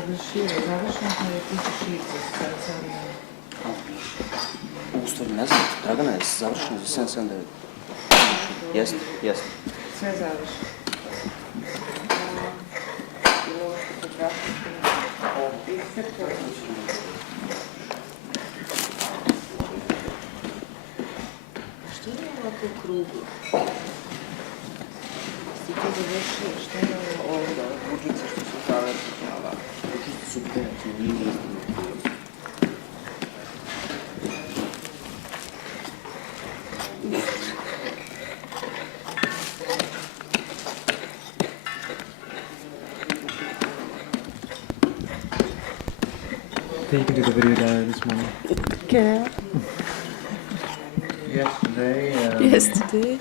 U stvari ne znam, Dragana je završeno za 779. Jeste, jeste. Sve završeno. Što je ovako u krugu? Si ti završio, što je ovo ovdje? Ručice što su završene, ali ručice su kreativne, nije istine. You can do the video diary this morning. Okay. Yesterday. Yesterday,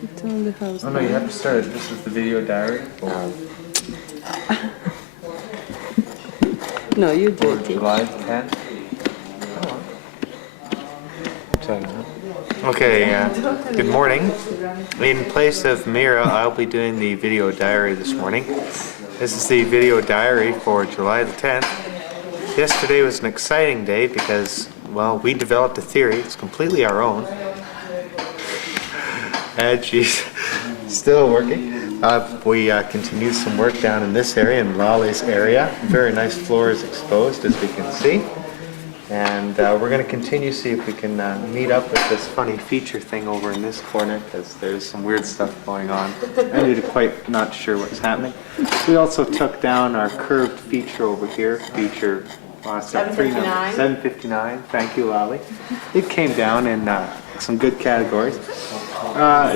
you told the house. Oh no, you have to start it. This is the video diary for No, you do for it. July 10th. Okay, good morning. In place of Mira, I'll be doing the video diary this morning. This is the video diary for July the 10th. Yesterday was an exciting day because, well, we developed a theory. It's completely our own. And she's still working. We continued some work down in this area, in Lale's area. Very nice floors exposed, as we can see. And we're going to continue to see if we can meet up with this funny feature thing over in this corner, because there's some weird stuff going on. I'm quite not sure what's happening. We also took down our curved feature over here, feature 759. 759, thank you, Lale. It came down in some good categories.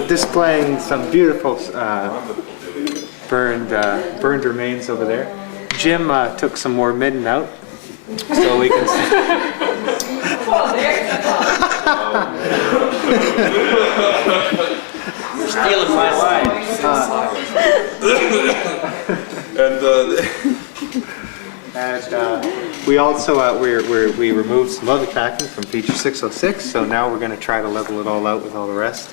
Displaying some beautiful burned remains over there. Jim took some more midden out, so we can see. You're stealing my line. And we also we removed some other packing from feature 606, so now we're going to try to level it all out with all the rest.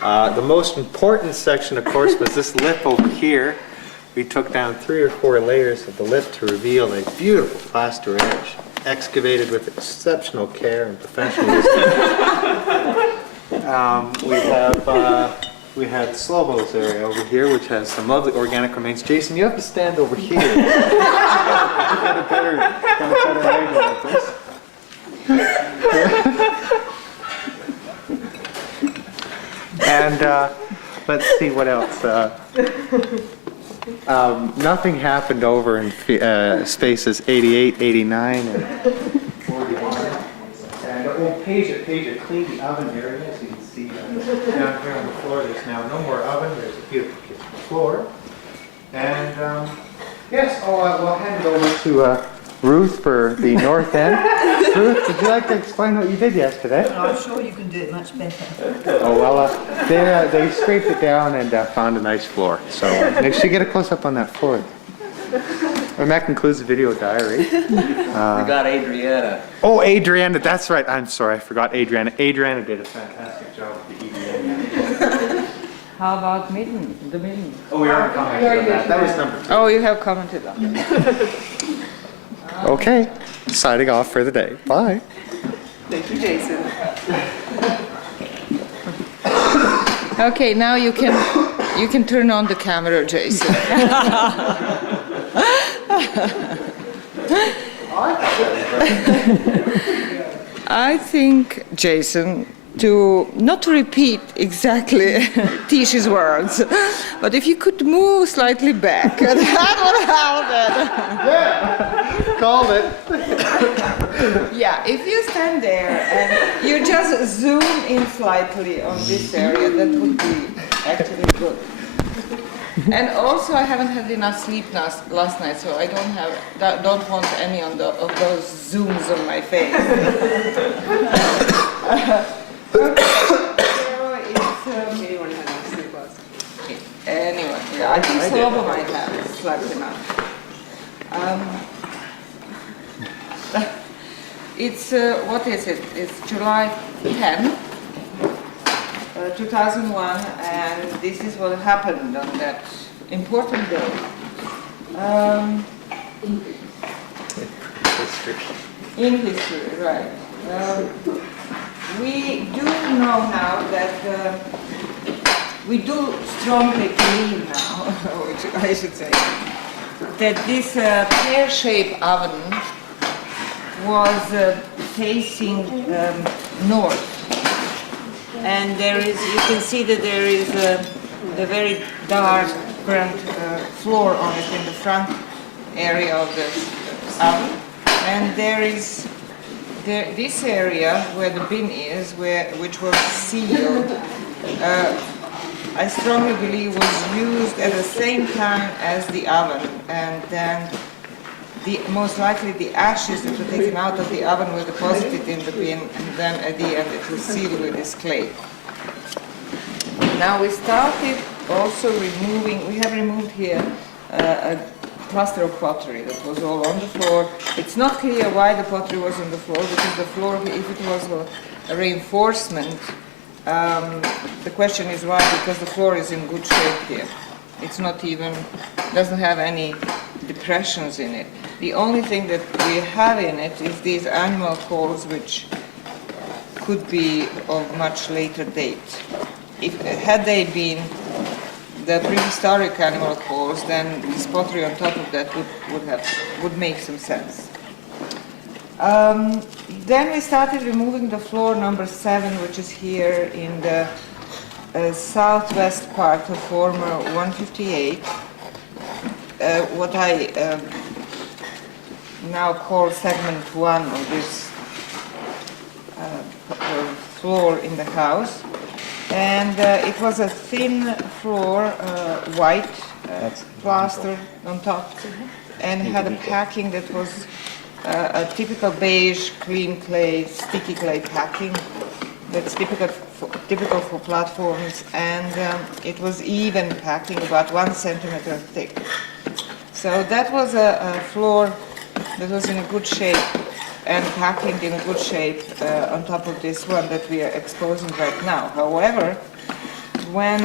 The most important section, of course, was this lip over here. We took down 3 or 4 layers of the lip to reveal a beautiful plaster edge, excavated with exceptional care and professionalism. We have Slobo's area over here, which has some lovely organic remains. Jason, you have to stand over here. You got a better angle at this. And let's see what else. Nothing happened over in spaces 88, 89, and 41. And page it cleaned the oven area, as you can see down here on the floor. There's now no more oven. There's a beautiful kitchen floor. And yes, we'll hand it over to Ruth for the north end. Ruth, would you like to explain what you did yesterday? Well, I'm sure you can do it much better. Oh, well, they scraped it down and found a nice floor. So make sure you get a close-up on that floor. And that concludes the video diary. We got Adriana. Oh, Adriana, that's right. I'm sorry, I forgot Adriana. Adriana did a fantastic job with the EDM. How about midden? The midden. Oh, we already commented on that. That was number 2. Oh, you have commented on it. Okay, signing off for the day. Bye. Thank you, Jason. Okay, now you can turn on the camera, Jason. I think, Jason, not to repeat exactly Tish's words, but if you could move slightly back, that would help it. Yeah, called it. Yeah, if you stand there and you just zoom in slightly on this area, that would be actually good. And also, I haven't had enough sleep last night, so I don't want any of those zooms on my face. Okay, so it's Anyone had enough sleep last night? anyway, yeah, I think Slobo might have slept enough. It's what is it? It's July 10, 2001, and this is what happened on that important day. history. In history, right. We do know now that we do strongly believe now, which I should say, that this pear-shaped oven was facing north. And there is, you can see that there is a very dark burnt floor on it in the front area of the oven. And there is this area where the bin is, which was sealed, I strongly believe was used at the same time as the oven, and then most likely the ashes that were taken out of the oven were deposited in the bin, and then at the end it was sealed with this clay. Now we started also removing, we have removed here a plaster of pottery that was all on the floor. It's not clear why the pottery was on the floor, because the floor, if it was a reinforcement, the question is why, because the floor is in good shape here. It's not even, doesn't have any depressions in it. The only thing that we have in it is these animal coals, which could be of much later date. Had they been the prehistoric animal coals, then this pottery on top of that would make some sense. Then we started removing the floor number 7, which is here in the southwest part of former 158. What I now call segment 1 of this floor in the house. And it was a thin floor, white plaster on top, and had a packing that was a typical beige, clean clay, sticky clay packing that's typical for platforms, and it was even packing, about 1 centimeter thick. So that was a floor that was in a good shape and packing in a good shape on top of this one that we are exposing right now. However, when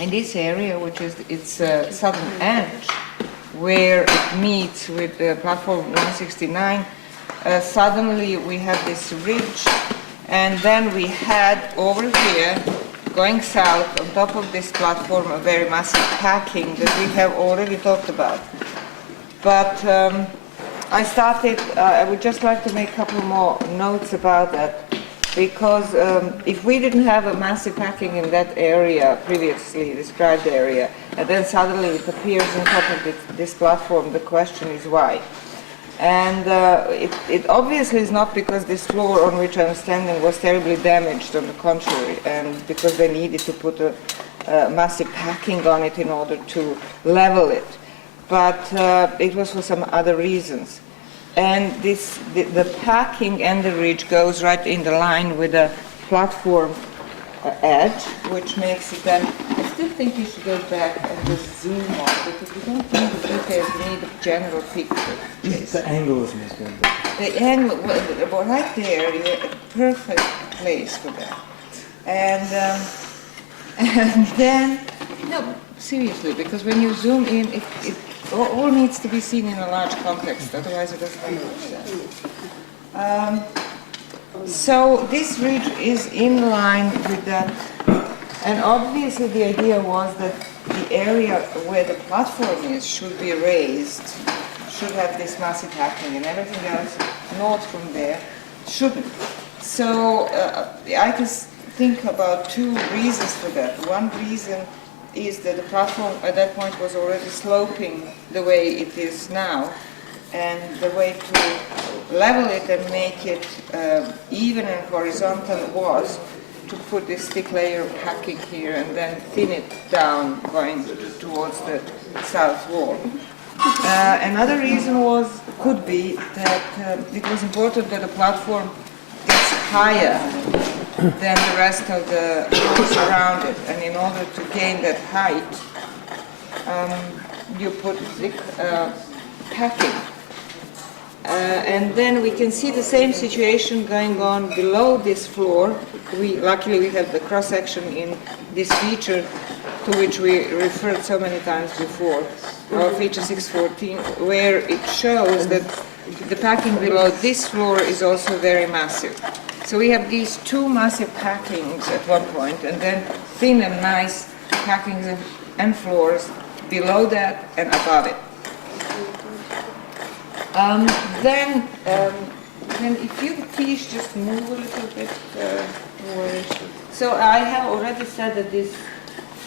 in this area, which is its southern edge, where it meets with platform 169, suddenly we have this ridge, and then we had over here, going south on top of this platform, a very massive packing that we have already talked about. But I would just like to make a couple more notes about that, because if we didn't have a massive packing in that area, previously described area, and then suddenly it appears on top of this platform, the question is why. And it obviously is not because this floor on which I'm standing was terribly damaged, on the contrary, and because they needed to put a massive packing on it in order to level it. But it was for some other reasons. And the packing and the ridge goes right in the line with the platform edge, which makes it then, I still think you should go back and just zoom on, because we don't need the details, we need a general picture. The angle is much good. The angle, well, right there, you have a perfect place for that. And then, no, seriously, because when you zoom in, it all needs to be seen in a large context, otherwise it doesn't make sense. So this ridge is in line with that, and obviously the idea was that the area where the platform is should be raised, should have this massive happening, and everything else north from there shouldn't. So I can think about 2 reasons for that. One reason is that the platform at that point was already sloping the way it is now, and the way to level it and make it even and horizontal was to put this thick layer of packing here and then thin it down going towards the south wall. Another reason could be that it was important that the platform gets higher than the rest of the walls around it, and in order to gain that height, you put thick packing. And then we can see the same situation going on below this floor. Luckily we have the cross-section in this feature to which we referred so many times before, our feature 614, where it shows that the packing below this floor is also very massive. So we have these two massive packings at one point, and then thin and nice packings and floors below that and above it. Then if you please just move a little bit forward. So I have already said that this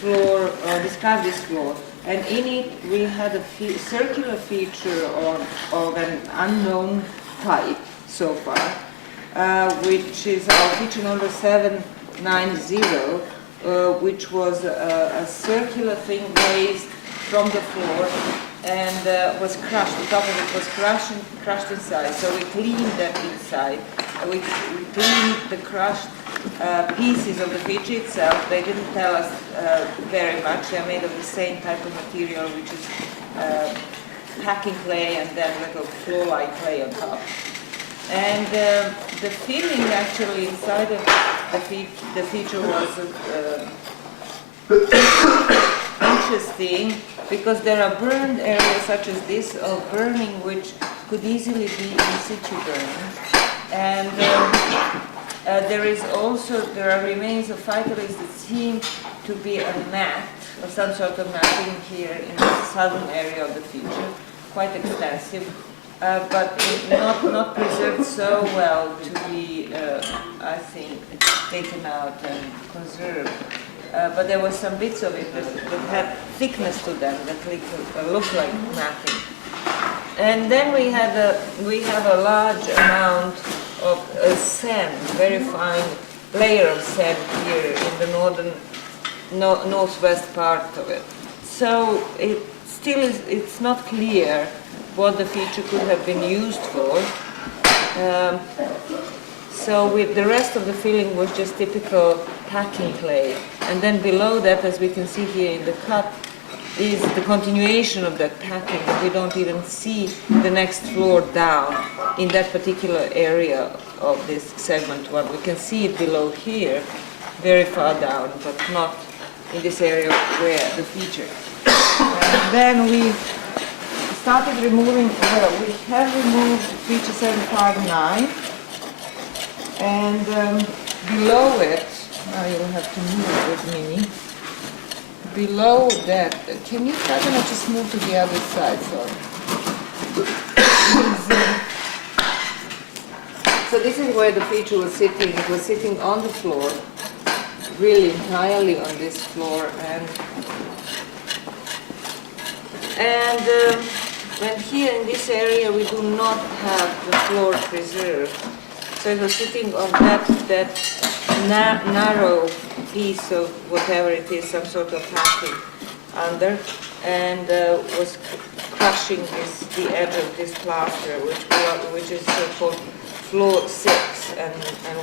floor, described this floor, and in it we had a circular feature of an unknown type so far, which is our feature number 790, which was a circular thing raised from the floor and was crushed. The top of it was crushed inside. So we cleaned that inside. We cleaned the crushed pieces of the feature itself. They didn't tell us very much. They're made of the same type of material, which is packing clay and then little floor-like clay on top. And the feeling actually inside of the feature was interesting, because there are burned areas such as this of burning which could easily be in situ burning. And there are remains of phytoliths that seem to be a mat, or some sort of matting here in the southern area of the feature, quite extensive. But not preserved so well to be, I think, taken out and conserved. But there were some bits of it that had thickness to them that looked like matting. And then we have a large amount of sand, very fine layer of sand here in the northwest part of it. So it's not clear what the feature could have been used for. So with the rest of the filling was just typical packing clay. And then below that, as we can see here in the cut, is the continuation of that packing. We don't even see the next floor down in that particular area of this segment one. We can see it below here, very far down, but not in this area where the feature. And then we started removing, we have removed feature 759, and below it, now you'll have to move with me, below that, can you try to just move to the other side, sorry. So this is where the feature was sitting. It was sitting on the floor, really entirely on this floor, and when here in this area we do not have the floor preserved. So it was sitting on that narrow piece of whatever it is, some sort of packing under, and was crushing the edge of this plaster, which is called floor 6 and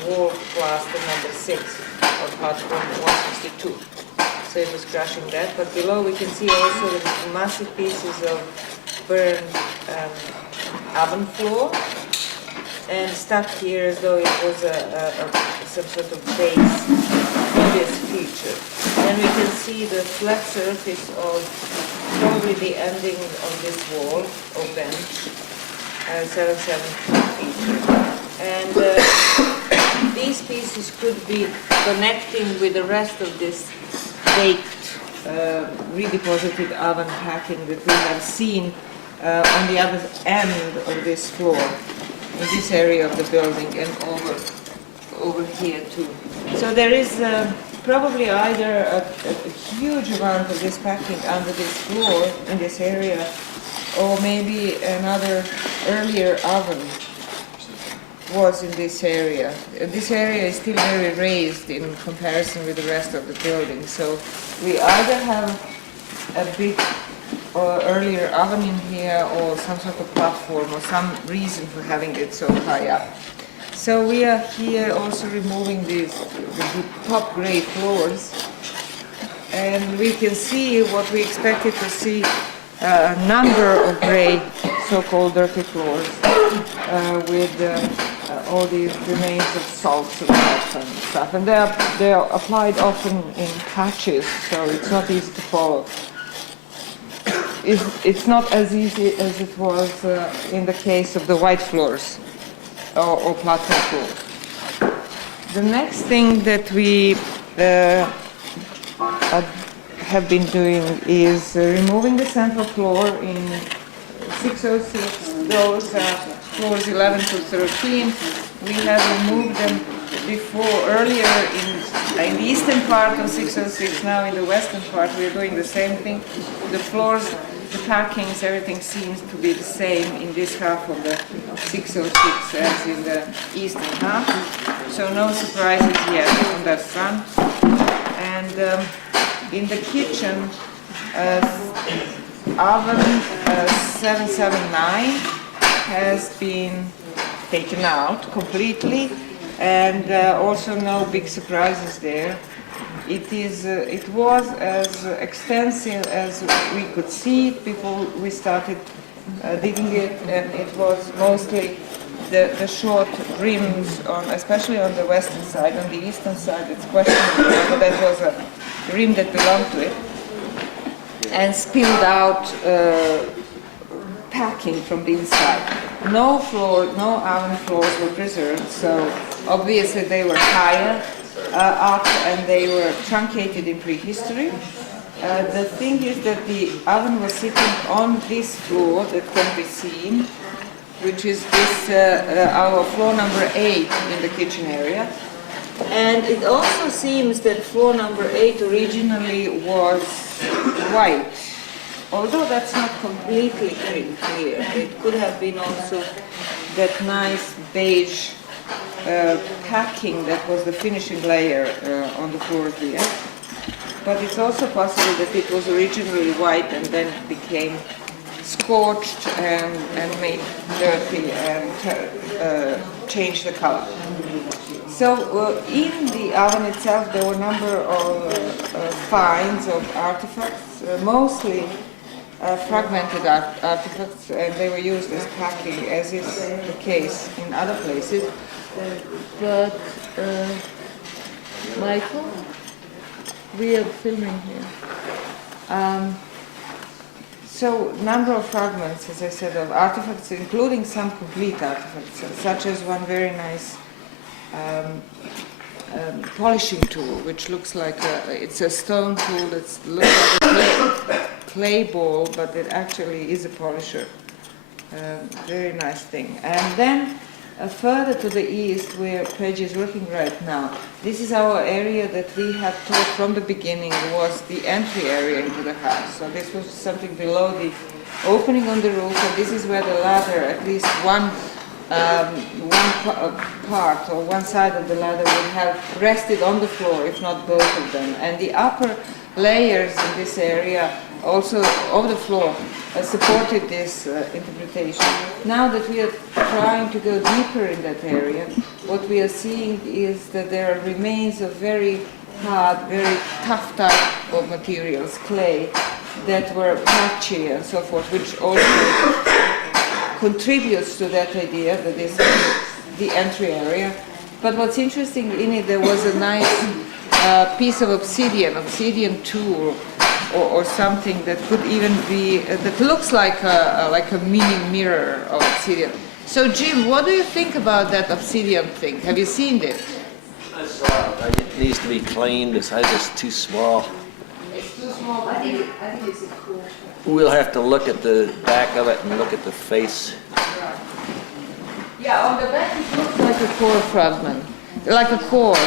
wall plaster number 6 of part 162. So it was crushing that, but below we can see also the massive pieces of burned oven floor, and stuck here as though it was some sort of base for this feature. Then we can see the flat surface of probably the ending of this wall or bench, 772 feature. And these pieces could be connecting with the rest of this baked, redeposited oven packing that we have seen on the other end of this floor, in this area of the building, and over here too. So there is probably either a huge amount of this packing under this floor in this area, or maybe another earlier oven was in this area. This area is still very raised in comparison with the rest of the building. So we either have a big or earlier oven in here, or some sort of platform, or some reason for having it so high up. So we are here also removing the top gray floors, and we can see what we expected to see, a number of gray so-called dirty floors with all these remains of salts and stuff. And they are applied often in patches, so it's not easy to follow. It's not as easy as it was in the case of the white floors or platinum floors. The next thing that we have been doing is removing the central floor in 606. Those are floors 11 to 13. We have removed them before, earlier in the eastern part of 606. Now in the western part we are doing the same thing. The floors, the packings, everything seems to be the same in this half of the 606 as in the eastern half. So no surprises yet on that front. And in the kitchen, oven 779 has been taken out completely, and also no big surprises there. It was as extensive as we could see it before we started digging it, and it was mostly the short rims, especially on the western side. On the eastern side, it's questionable whether that was a rim that belonged to it, and spilled out packing from the inside. No oven floors were preserved, so obviously they were higher up and they were truncated in prehistory. The thing is that the oven was sitting on this floor that can be seen, which is this our floor number 8 in the kitchen area. And it also seems that floor number 8 originally was white, although that's not completely clear. It could have been also that nice beige packing that was the finishing layer on the floor here. But it's also possible that it was originally white and then became scorched and made dirty and changed the color. So in the oven itself there were a number of finds of artifacts, mostly fragmented artifacts, and they were used as packing, as is the case in other places. But Michael, we are filming here. So, number of fragments, as I said, of artifacts, including some complete artifacts, such as one very nice polishing tool, which looks like it's a stone tool that looks like a clay ball, but it actually is a polisher. Very nice thing. And then further to the east, where Peggy is working right now, this is our area that we had thought from the beginning was the entry area into the house. So this was something below the opening on the roof, and this is where the ladder, at least one part or one side of the ladder would have rested on the floor, if not both of them. And the upper layers in this area, also of the floor, supported this interpretation. Now that we are trying to go deeper in that area, what we are seeing is that there are remains of very hard, very tough type of materials, clay, that were patchy and so forth, which also contributes to that idea that this is the entry area. But what's interesting in it, there was a nice piece of obsidian tool, or something that could even be, that looks like a mini mirror of obsidian. So Jim, what do you think about that obsidian thing? Have you seen it? I saw it. It needs to be cleaned. It's just too small. It's too small. I think it's a cool. We'll have to look at the back of it and look at the face. Yeah, on the back it looks like a core fragment, like a core,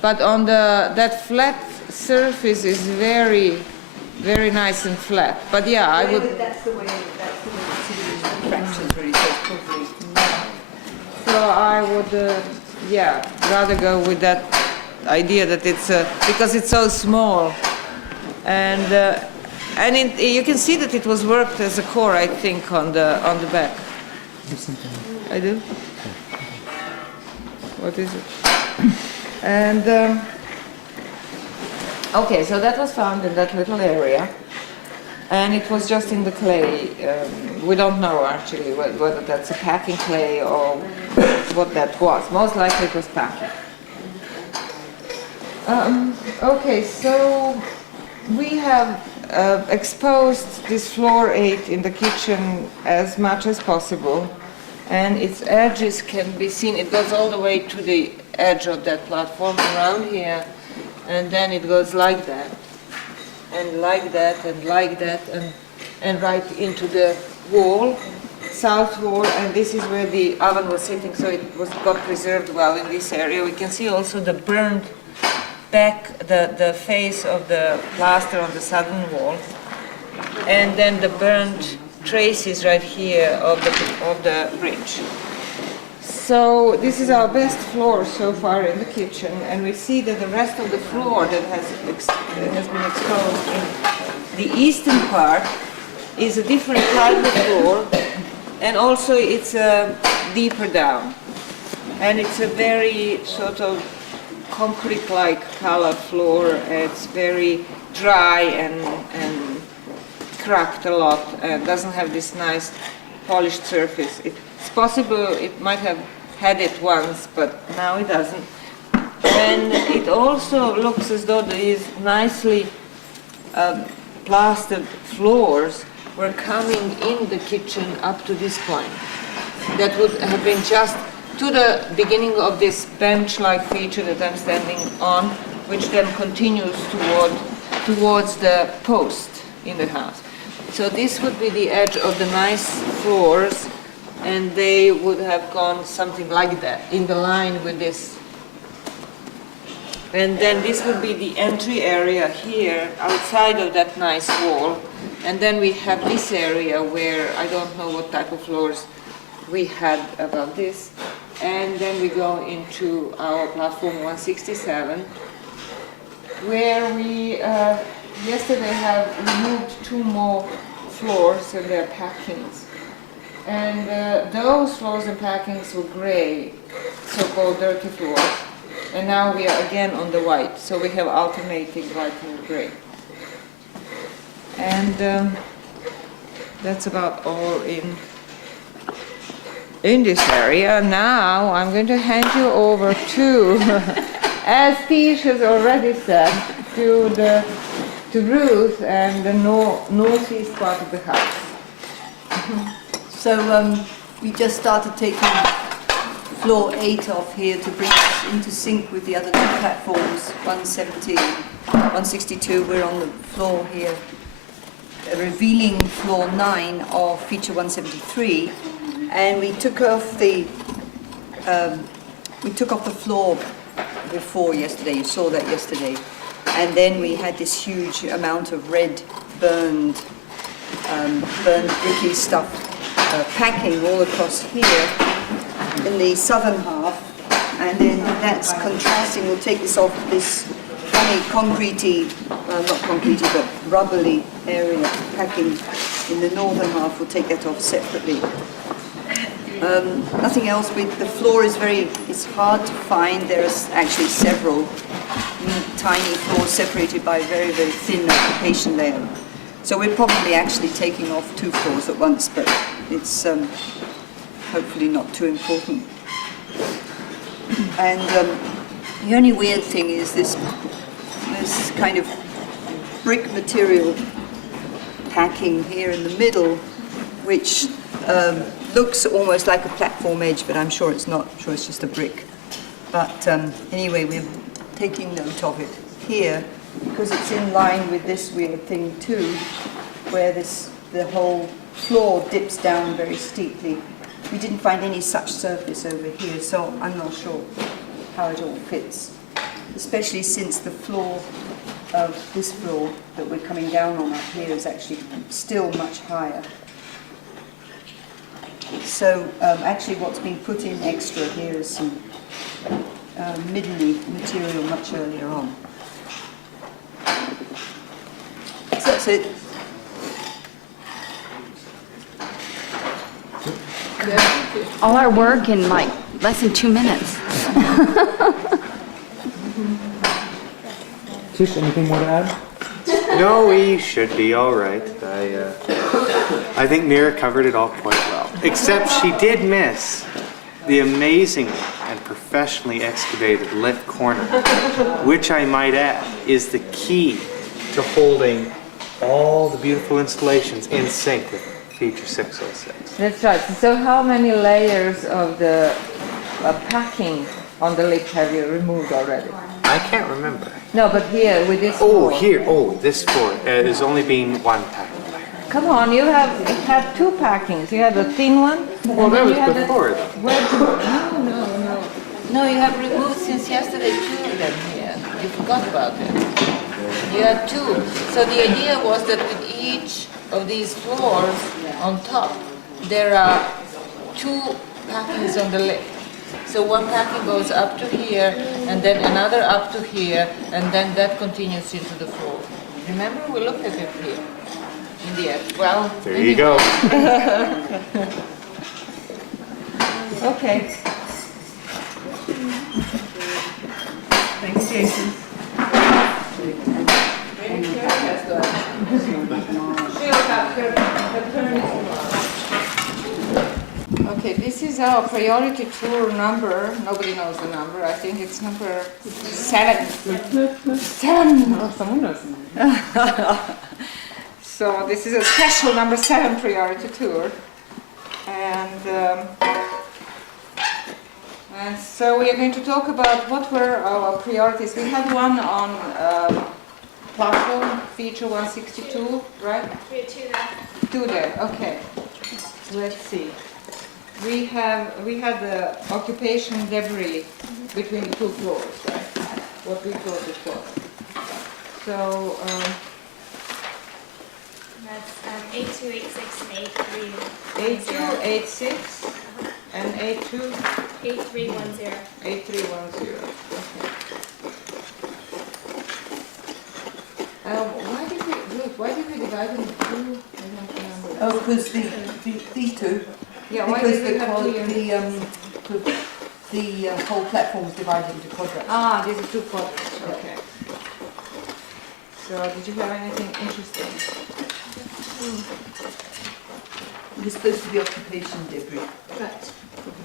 but on that flat surface is very, very nice and flat. But yeah, I would. That's the way fractions really so quickly. So I would, rather go with that idea that it's because it's so small, and you can see that it was worked as a core, I think, on the back. I do. What is it? And okay, so that was found in that little area. And it was just in the clay. We don't know actually whether that's a packing clay or what that was. Most likely it was packing. Okay, so we have exposed this floor 8 in the kitchen as much as possible, and its edges can be seen. It goes all the way to the edge of that platform around here, and then it goes like that, and like that, and like that, and right into the wall, south wall, and this is where the oven was sitting, so it got preserved well in this area. We can see also the burned back, the face of the plaster on the southern wall, and then the burned traces right here of the bridge. So this is our best floor so far in the kitchen, and we see that the rest of the floor that has been exposed in the eastern part is a different type of floor, and also it's deeper down, and it's a very sort of concrete-like color floor. It's very dry and cracked a lot, and doesn't have this nice polished surface. It's possible it might have had it once, but now it doesn't. And it also looks as though these nicely plastered floors were coming in the kitchen up to this point. That would have been just to the beginning of this bench-like feature that I'm standing on, which then continues towards the post in the house. So this would be the edge of the nice floors, and they would have gone something like that, in the line with this. And then this would be the entry area here, outside of that nice wall. And then we have this area where I don't know what type of floors we had above this. And then we go into our platform 167, where we yesterday have removed 2 more floors and their packings. And those floors and packings were gray, so-called dirty floors. And now we are again on the white, so we have alternating white and gray. And that's about all in this area. Now I'm going to hand you over to, as Tish has already said, to Ruth and the northeast part of the house. So we just started taking floor 8 off here to bring us into sync with the other 2 platforms, 170, 162. We're on the floor here, revealing floor 9 of feature 173, and we took off the floor before yesterday. You saw that yesterday, and then we had this huge amount of red burned bricky stuff packing all across here in the southern half, and then that's contrasting. We'll take this off, this funny concretey, well, not concretey, but rubbly area packing in the northern half. We'll take that off separately. Nothing else. With the floor it's hard to find. There's actually several tiny floors separated by a very, very thin occupation layer. So we're probably actually taking off 2 floors at once, but it's hopefully not too important. And the only weird thing is this kind of brick material packing here in the middle, which looks almost like a platform edge, but I'm sure it's not. I'm sure it's just a brick. But anyway, we're taking note of it here because it's in line with this weird thing too, where the whole floor dips down very steeply. We didn't find any such surface over here, so I'm not sure how it all fits, especially since the floor of this floor that we're coming down on up here is actually still much higher. So actually what's been put in extra here is some middly material much earlier on. So that's it. All our work in like less than 2 minutes. Tish, anything more to add? No, we should be all right. I think Mira covered it all quite well. Except she did miss the amazing and professionally excavated left corner, which I might add is the key to holding all the beautiful installations in sync with feature 606. That's right. So how many layers of the packing on the lip have you removed already? I can't remember. No, but here with this Oh, floor. here. Oh, this floor has only been one packing layer. Come on, you have two packings. You have a thin one. Well, and that then was you have before. No, you have removed since yesterday 2 of them here. You forgot about it. You had 2. So the idea was that with each of these floors on top, there are 2 packings on the lip. So one packing goes up to here, and then another up to here, and then that continues into the floor. Remember, we looked at it here. In the end. Well, There you go. Okay. Thanks, Jason. Okay, this is our priority tour number. Nobody knows the number. I think it's number 7. 7! Oh, someone knows the number. So this is a special number 7 priority tour. And so we are going to talk about what were our priorities. We had one on platform, feature 162, right? We had 2 there. 2 there, okay. Let's see. We had the occupation debris between the 2 floors, right? What we saw before. So, That's 8286 and 8286 and 8310. 8310. Okay. Why did we divide them into 2? I don't remember. Oh, because these 2. Yeah, why Because did we have 2? the whole platform is divided into quadrants. Ah, these are 2 quadrants. Okay. So, did you have anything interesting? It's supposed to be occupation debris. Right.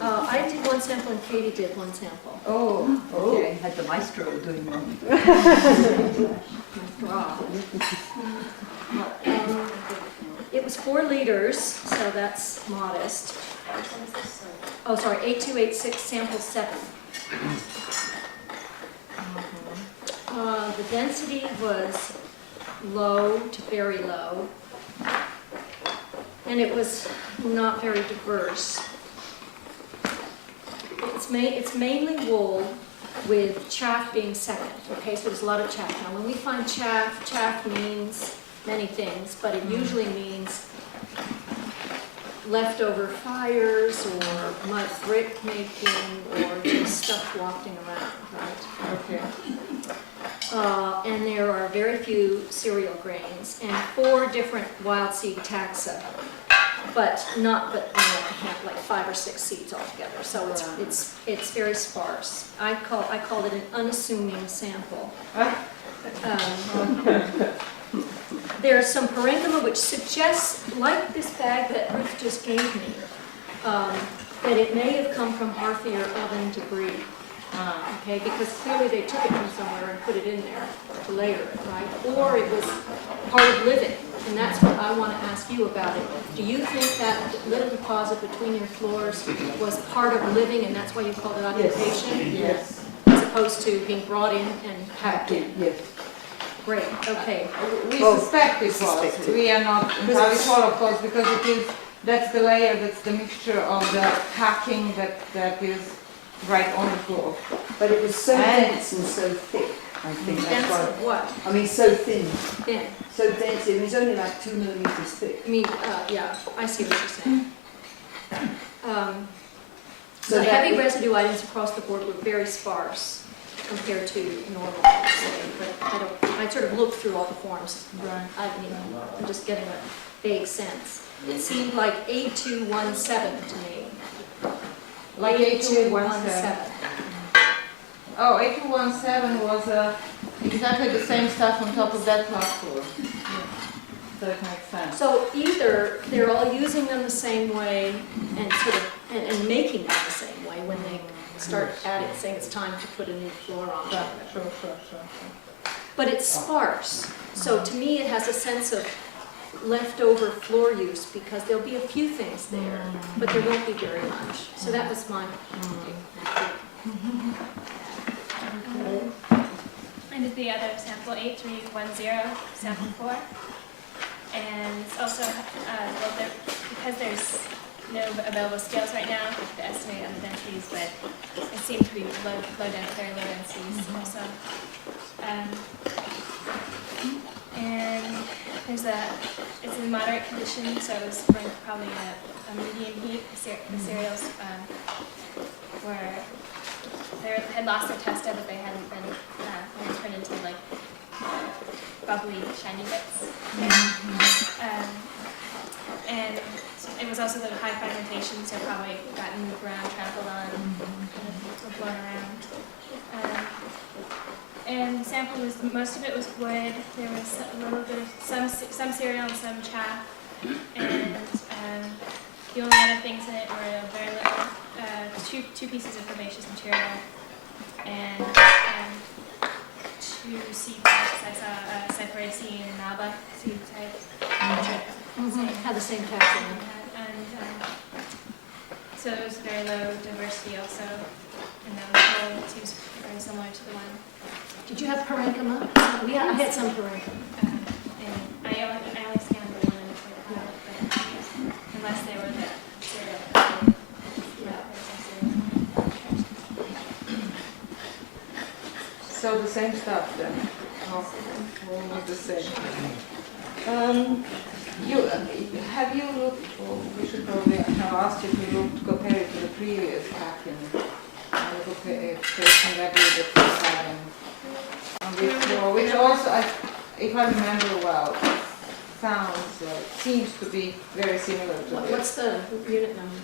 I did 1 sample and Katie did 1 sample. Oh, okay. Had the maestro doing one. It was 4 liters, so that's modest. Oh, sorry, 8286 sample 7. The density was low to very low, and it was not very diverse. It's mainly wool, with chaff being second. Okay, so there's a lot of chaff. Now, when we find chaff, chaff means many things, but it usually means leftover fires or mud brick making or just stuff wafting around, right? Okay. And there are very few cereal grains and 4 different wild seed taxa, but like 5 or 6 seeds altogether. So it's very sparse. I called it an unassuming sample. There's some parenchyma which suggests, like this bag that Ruth just gave me, that it may have come from hearthier oven debris. Okay, because clearly they took it from somewhere and put it in there to layer it, right? Or it was part of living, and that's what I want to ask you about it. Do you think that little deposit between your floors was part of living, and that's why you called it occupation? Yes. As opposed to being brought in and packed in? Yes. Great, okay. We suspect it was. We are not entirely sure, of course, because that's the layer, that's the mixture of the packing that is right on the floor. But it was so dense and so thick, I think. That's Dense why. of what? I mean, so thin. Thin. So dense. It was only like 2 millimeters thick. I mean, yeah, I see what you're saying. So The that heavy was- residue items across the board were very sparse compared to normal, I would say, but I sort of looked through all the forms. Right. I'm just getting a vague sense. It seemed like 8217 to me. Like 8217. Oh, 8217 was a exactly the same stuff on top of that platform. So it makes sense. So either they're all using them the same way and sort of, and making them the same way when they start at it, saying it's time to put a new floor on. Sure. But it's sparse. So to me, it has a sense of leftover floor use because there'll be a few things there, but there won't be very much. So that was my I did the other sample 8310, sample 4. And also, well, because there's no available scales right now, the estimate on the densities, but it seemed to be very low densities also. And it's in moderate condition, so it was running probably a medium heat. The cereals they had lost their tester, but they hadn't been turned into like bubbly, shiny bits. And it was also the high fragmentation, so probably gotten moved around, trampled on, and blown around. And the sample was, most of it was wood. There was a little bit of some cereal and some chaff. And the only other things in it were very little, two pieces of herbaceous material and 2 seed types. I saw cyperacene and malva seed types. had the same taxon. And so it was very low diversity also, and the whole seems very similar to the one. Did you have parenchyma? Yeah, I had some parenchyma. And I only scanned the one in the pilot, but unless they were the cereal. So the same stuff then, almost the same. Have you looked, or we should probably have asked you to look, compare it to the previous packing, patient review that we had on this floor, which also, if I remember well, sounds like, seems to be very similar to this. What's the unit number?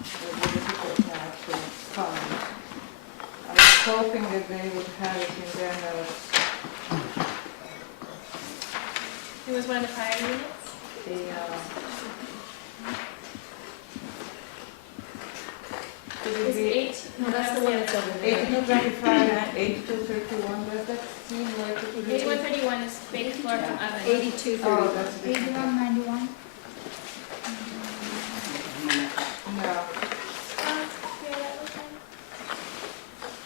It's difficult now to find. I was hoping that they would have it in their notes. It was one of the prior units. It's 8. No, that's the one that's over there. 8225, 8231, does that seem like it would be? 8131 is baked floor from oven. 8230. Oh, that's the 8191. No. Yeah,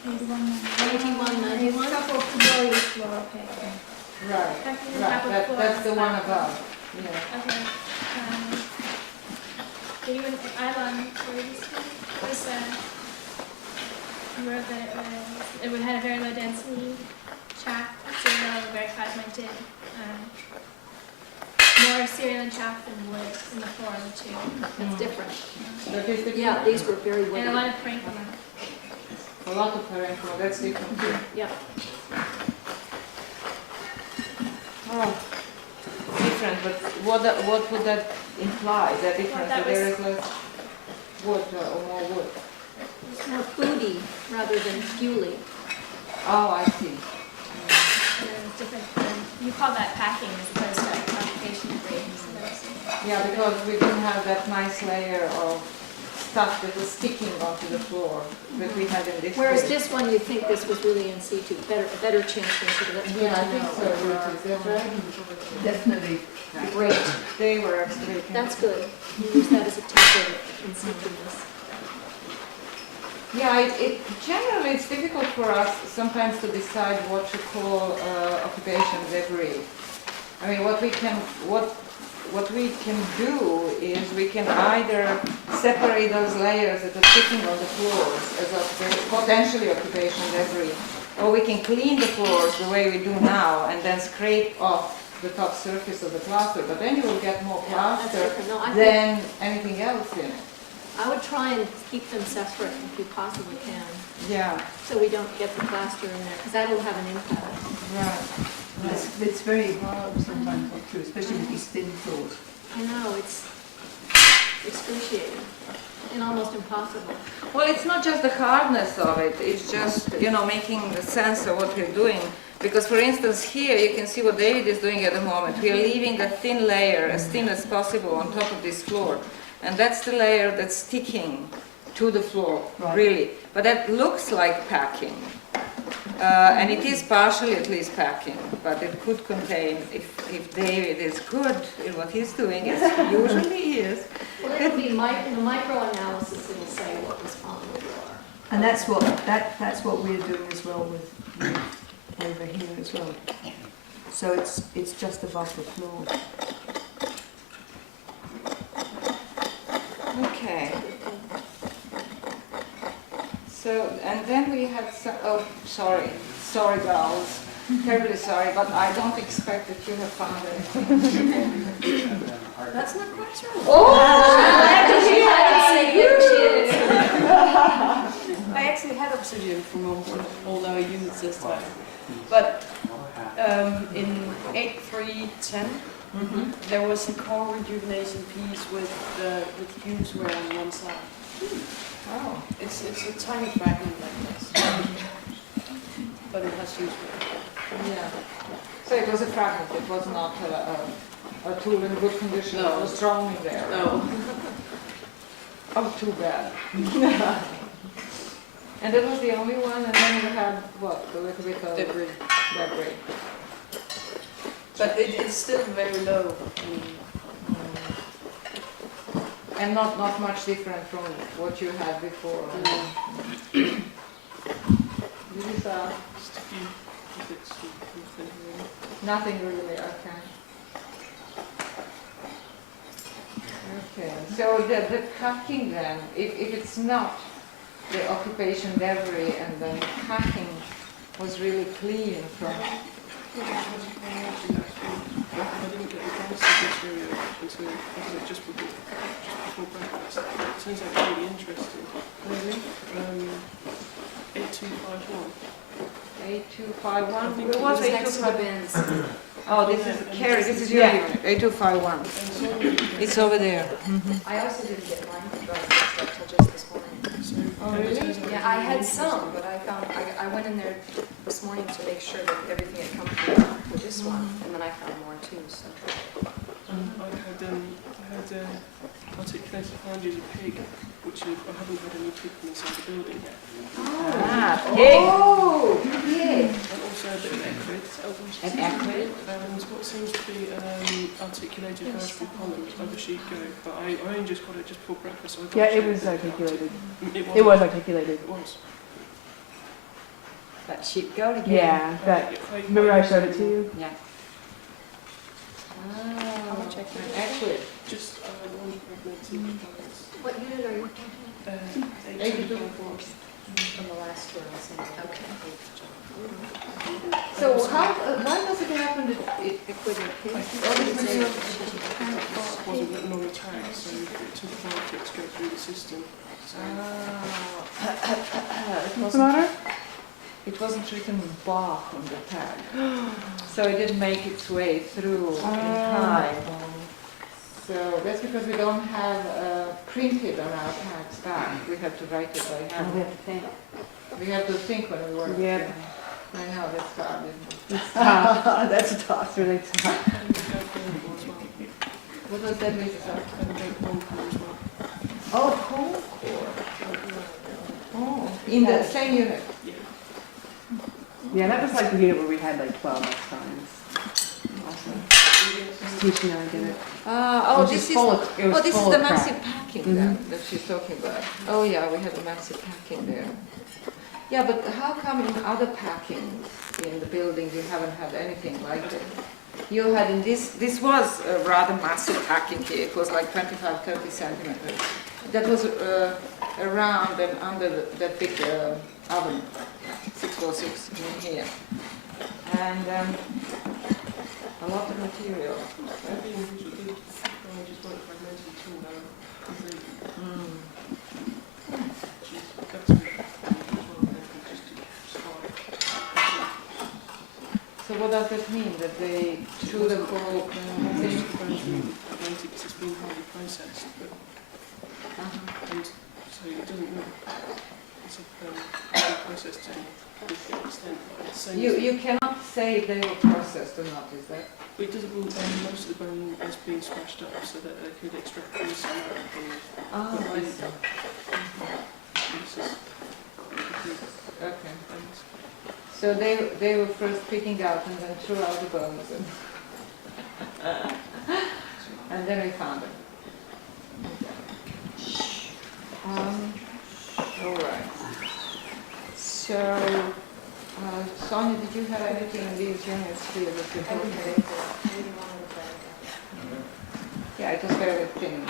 that was one. 8191. Top of the boiler floor, okay. Right, Packing the right. top of That, floor. that's the one above. Yeah. Okay. Anyone, Ivan, where did you see? You wrote that it would have a very low density chaff, cereal, very fragmented. More cereal and chaff than wood in the floor of the two. That's different. That is the Yeah, these were very And a woody. lot of parenchyma. a lot of parenchyma, that's different too. Yeah. Oh, different, but what would that imply, that difference, that that there was- is less wood or more wood? More foody rather than fuely. Oh, I see. And then it's different. You call that packing as opposed to occupation debris. So that's- Yeah, because we didn't have that nice layer of stuff that was sticking onto the floor that we had in this Whereas case. this one, you'd think this was really in situ, a better chance than sort of. Yeah, I think so, Ruth, is that right? Definitely. Great, They were excavating. that's good. You use that as a template in situ-ness. Yeah, generally it's difficult for us sometimes to decide what to call occupation debris. I mean, what we can do is we can either separate those layers that are sitting on the floors as potentially occupation debris, or we can clean the floors the way we do now and then scrape off the top surface of the plaster, but then you will get more plaster different. No, I think- than anything else in it. I would try and keep them separate if you possibly can, Yeah, so we don't get the plaster in there, because that'll have an impact. right. It's very hard sometimes, especially with these thin floors. I know, it's excruciating. and almost impossible. Well, it's not just the hardness of it, it's just, you know, making the sense of what we're doing. Because, for instance, here you can see what David is doing at the moment. We are leaving a thin layer, as thin as possible, on top of this floor. And that's the layer that's sticking to the floor, really. But that looks like packing. And it is partially at least packing, but it could contain, if David is good in what he's doing, as he usually is. Well, it'll be in the microanalysis, it'll say what was on the floor. And that's what we're doing as well with over here as well. So it's just above the floor. Okay. So, and then we have some, oh, sorry, girls, terribly sorry, but I don't expect that you have found anything. That's not quite true. Oh! I actually had obsidian from all our units this time, but in 8310 there was a core rejuvenation piece with fuse wear on one side. Oh. It's a tiny fragment like this, but it has fuse wear. Yeah. So it was a fragment, it was not a tool in good condition, No. it was thrown in there. No. Oh, too bad. And that was the only one, and then we had, what, a little bit of Debris. debris. But it's still very low. And not much different from what you had before. This is nothing really, okay. Okay, so the packing then, if it's not the occupation debris and the packing was really clean from... I didn't get the price material until just before breakfast. It turns out really interesting. Really? 8251. 8251? It It was Next to the 8251. bins. Oh, this is Carrie, this is your unit, 8251. It's over there. I also didn't get mine until just this morning. Oh, really? Yeah, I had some, but I went in there this morning to make sure that everything had come through with this one, and then I found more too, so. I had articulated phalanges of pig, which I haven't had any people inside the building yet. Oh, pig. And also a bit of ecrid. An ecrid? And what seems to be articulated vertical columns over sheet go, but I only just got it just before breakfast. So I got It was articulated. It was articulated. It was. That sheep goat again. Yeah, remember I showed it to you? Yeah. Oh, check it. Ecrid. Just one fragmented balance. What unit are you talking 82. From the last tour, I think. Okay. So why does it happen that it Equipment I piece. think it wasn't written on the tag, so it took a while for it to go through the system. So What's the matter? It wasn't written Bach on the tag, so it didn't make its way through in time. So that's because we don't have printed on our tags back. We have to write it by hand. We have to think. We have to think when we work. Yeah. I know, that's hard, isn't it? It's tough. That's tough. It's really tough. and we go for as well. What was that, Lisa? And we go for as well. Oh, cold core. Oh, in the same unit. Yeah. Yeah, that was like the unit where we had like 12 times. Awesome. Just teaching how to get it. Oh, Which this is is full of- it was this is full the of crap. massive packing then that she's talking about. Oh yeah, we have a massive packing there. Yeah, but how come in other packings in the building you haven't had anything like it? You had in this was a rather massive packing here. It was like 25, 30 centimeters. That was around and under that big oven, 646 in here. And a lot of material. So what does that mean? That they threw the whole thing? It's been highly processed, but And so it doesn't look as if they processed to the extent that it's saying. You cannot say they were processed or not, is that? It doesn't mean most of the bone is being smashed up so that they could extract the some out of the Oh, I see. This is Okay. So they were first picking out and then threw out the bones and then we found them. All right. So, Sonia, did you have anything in these units here that you thought? Yeah, it was very thin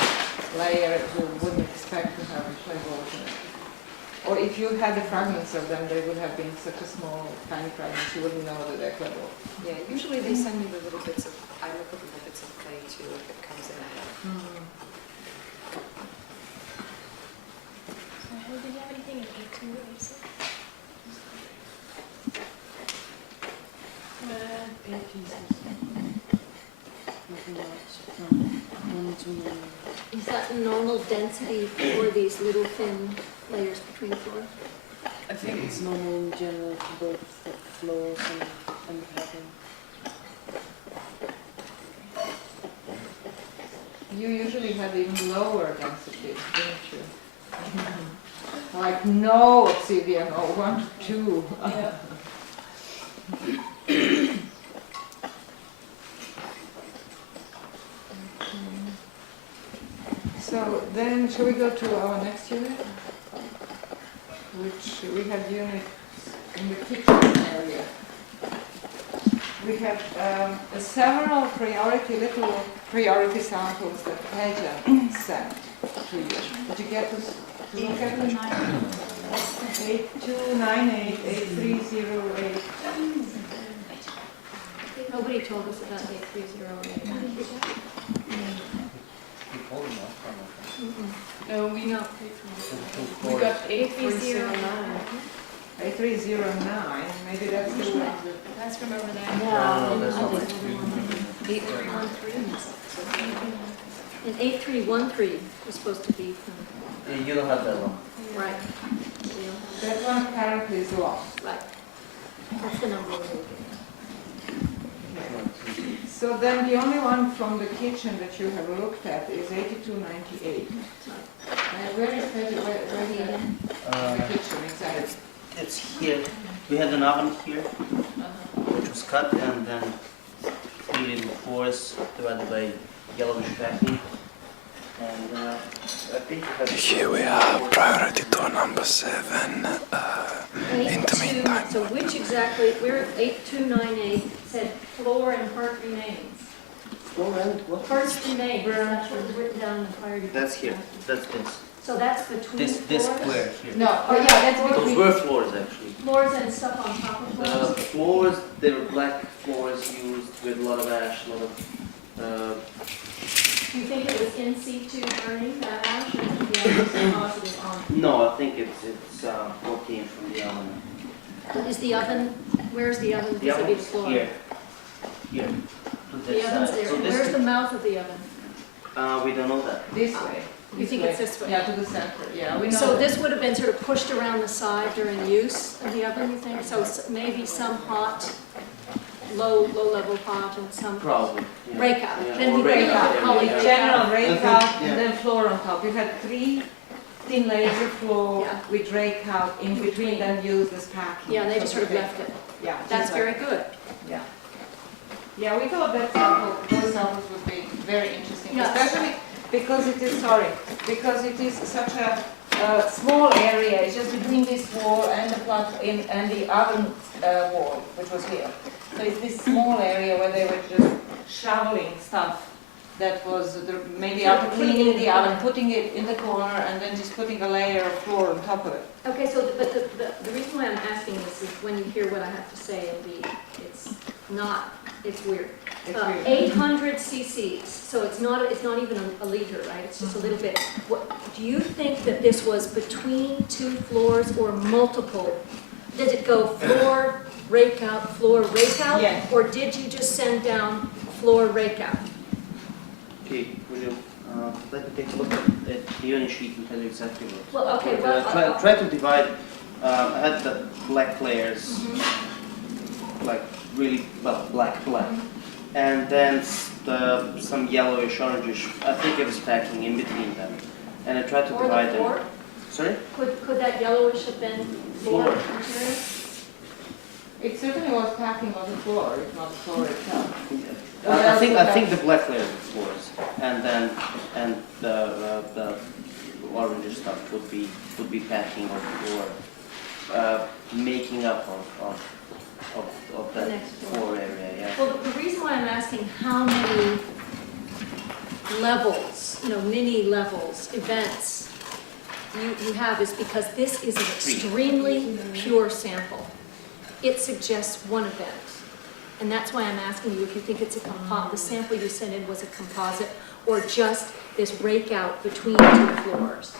layer you wouldn't expect to have a clay balls in it. Or if you had the fragments of them, they would have been such a small, tiny fragments, you wouldn't know that they're clay balls. Yeah, usually they send me the little bits of, I look at the little bits of clay too if it comes in. So, did you have anything in 8.2 or 8.6? 8 pieces. Nothing else. Is that normal density for these little thin layers between the floors? I think it's normal in general for both the floors and padding. You usually had even lower density, didn't you? Like no obsidian or 1 to 2. Yeah. So then, shall we go to our next unit? Which we have units in the kitchen area. We have several little priority samples that Hedja sent to you. Did you get to look at them? 8298, 8308. Nobody told us about 8308. No, we No. We got 8309. 8309, maybe that's the one. That's from over there. No, that's not right. 8313. And 8313 was supposed to be from, You don't have that one. right. That one apparently is lost. Right. That's the number we're looking So then the only one from the kitchen that you have looked at is 8298. Where is the kitchen exactly? It's here. We had an oven here, which was cut, and then 3 little pores divided by yellowish packing. And I think Here we are, priority door number 7. In the meantime. So which exactly, we're at 8298, said floor and part remains. floor and what? First remains, that's what was written down in the priority. That's here. That's this. So that's between This floors? square here. No, oh yeah, that's Those between. were floors actually. Floors and stuff on top of The floors? floors, they were black floors used with a lot of ash, a lot of. Do you think it was in situ burning, that ash, or was the positive on? No, I think it's what came from the oven. Is the oven, where's the oven The vis-a-vis the oven's floor? here. Here. To The this oven's side. there, So and this where's is- the mouth of the oven? We don't know that. This way. You think it's this way? Yeah, to the center, yeah, we know. So that. this would have been sort of pushed around the side during use of the oven, you think? So maybe some hot, low-level hot and some Probably. Yeah. rake out. Yeah, Then or we rake rake out, out, poly yeah. rake General out. rake I out think, yeah. and then floor on top. You had 3 thin layers of floor Yeah. with rake out in between, then used as packing. Yeah, they just So sort of they- left it. Yeah. That's just very like- good. Yeah. Yeah, we thought that those samples would be very interesting, Yeah. especially because it is such a small area. It's just between this wall and and the oven wall, which was here. So it's this small area where they were just shoveling stuff that was maybe So after putting it cleaning in the the oven, oven. putting it in the corner, and then just putting a layer of floor on top of it. Okay, so, but the reason why I'm asking this is when you hear what I have to say, it's weird. It's weird. 800 cc's, so it's not even a liter, right? It's just a little bit. What, do you think that this was between 2 floors or multiple? Did it go floor, rake out, Yes. or did you just send down floor, rake out? Okay, will you Let me take a look at the unit sheet and tell you exactly what. Well, okay, well, Try to divide. I had the black layers, like really black, and then some yellowish, orangish. I think it was packing in between them, and I tried to divide them. Sorry? Could that yellowish have been floor material? It certainly was packing on the floor, if not the floor itself. I think the black layer of the floors, and then the orange stuff would be packing on the floor, making up of that floor area. Yeah. Well, the reason why I'm asking how many levels, mini levels, events you have is because this is an extremely pure sample. It suggests one event. And that's why I'm asking you if you think it's the sample you sent in was a composite or just this rake out between the two floors.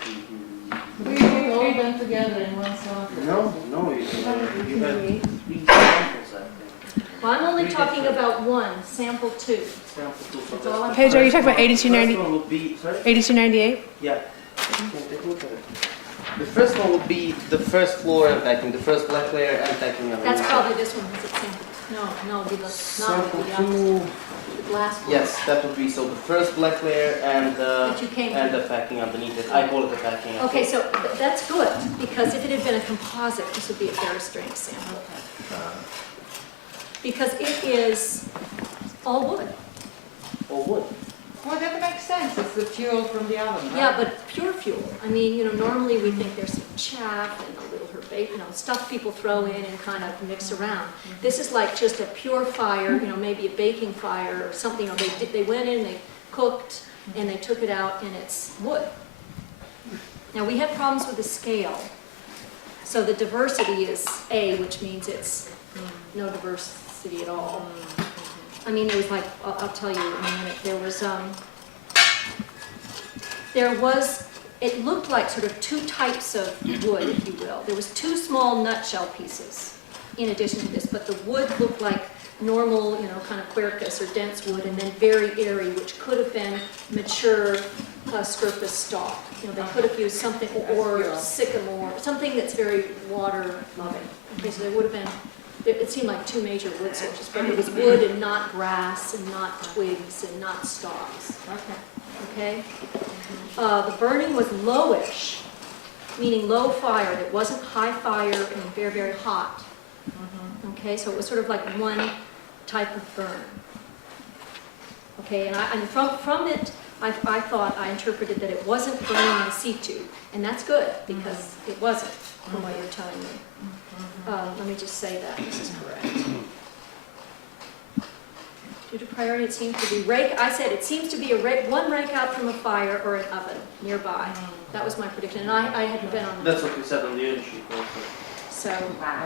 We put all them together in one sample. No, you had 3 samples, I think. Well, I'm only talking about one, sample 2. Sample 2. Paige, are you talking about 8290? The first one would be, sorry? 8298? Yeah. Take a look at it. The first one would be the first floor and packing, the first black layer and packing. That's probably this one, is it sample? No, the Sample the 2. last one. Yes, that would be so the first black layer and That you came the packing underneath it. I call it the packing. Okay, so that's good, because if it had been a composite, this would be a very strange sample. Because it is all wood. All wood. Well, that makes sense. It's the fuel from the oven, right? Yeah, but pure fuel. I mean, normally we think there's some chaff and a little herb, stuff people throw in and kind of mix around. This is like just a pure fire, maybe a baking fire or something. They went in, they cooked, and they took it out, and it's wood. Now, we had problems with the scale. So the diversity is A, which means it's no diversity at all. I mean, there was like, I'll tell you in a minute, it looked like sort of 2 types of wood, if you will. There was 2 small nutshell pieces in addition to this, but the wood looked like normal, kind of quercus or dense wood, and then very airy, which could have been mature scirpus stalk. They could have used something, or sycamore, something that's very water-loving. Okay, so there would have been, it seemed like 2 major wood sources, but it was wood and not grass and not twigs and not stalks. Okay? The burning was lowish, meaning low fire. It wasn't high fire and very, very hot. Okay, so it was sort of like one type of burn. Okay, and from it, I thought, I interpreted that it wasn't burning in situ, and that's good, because it wasn't, from what you're telling me. Let me just say that this is correct. Due to priority, it seems to be I said it seems to be one rake out from a fire or an oven nearby. That was my prediction, and I hadn't been on That's what we said on the unit sheet also. So, Look at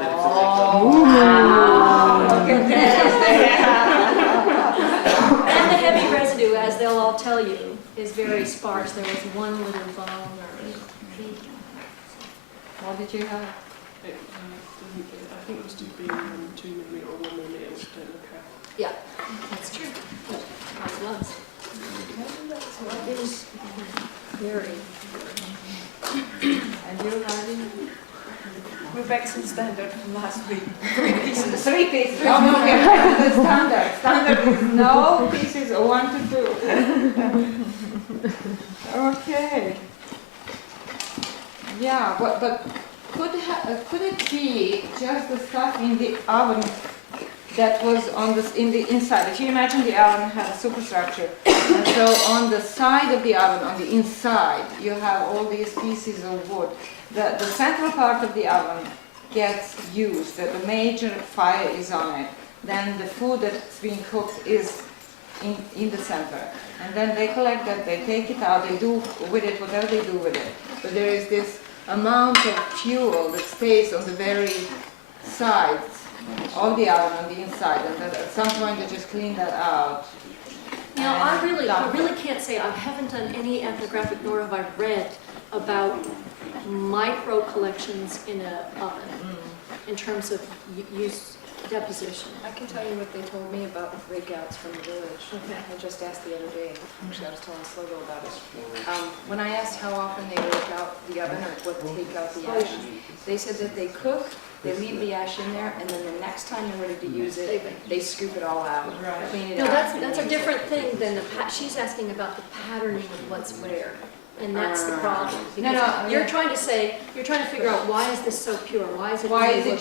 and the heavy residue, as they'll all tell you, is very sparse. There was one little bone or What did you have? I think it was 2 millimeter or 1 millimeter. yeah, that's true. It was. It was very. And you, Harvey? We're back to the standard from last week. 3 pieces. 3 pieces. Oh, no, we have the standard. Standard is no pieces, 1 to 2. Okay. Yeah, but could it be just the stuff in the oven that was in the inside? If you imagine the oven had a superstructure, and so on the side of the oven, on the inside, you have all these pieces of wood. The central part of the oven gets used, the major fire is on it. Then the food that's being cooked is in the center. And then they collect that, they take it out, they do with it whatever they do with it. But there is this amount of fuel that stays on the very sides of the oven, on the inside, and that at some point they just clean that out. Now, I really can't say, I haven't done any ethnographic, nor have I read about micro collections in an oven in terms of use deposition. I can tell you what they told me about breakouts from the village. Okay. I just asked the other day. Actually, I was telling Slogo about it. When I asked how often they break out the oven or what take out the ash, they said that they cook, they leave the ash in there, and then the next time they're ready to use it, they scoop it all out, clean it No, out. that's a different thing than she's asking about the patterning of what's where. And that's the problem. Because you're trying to figure out why is this so pure? Why is it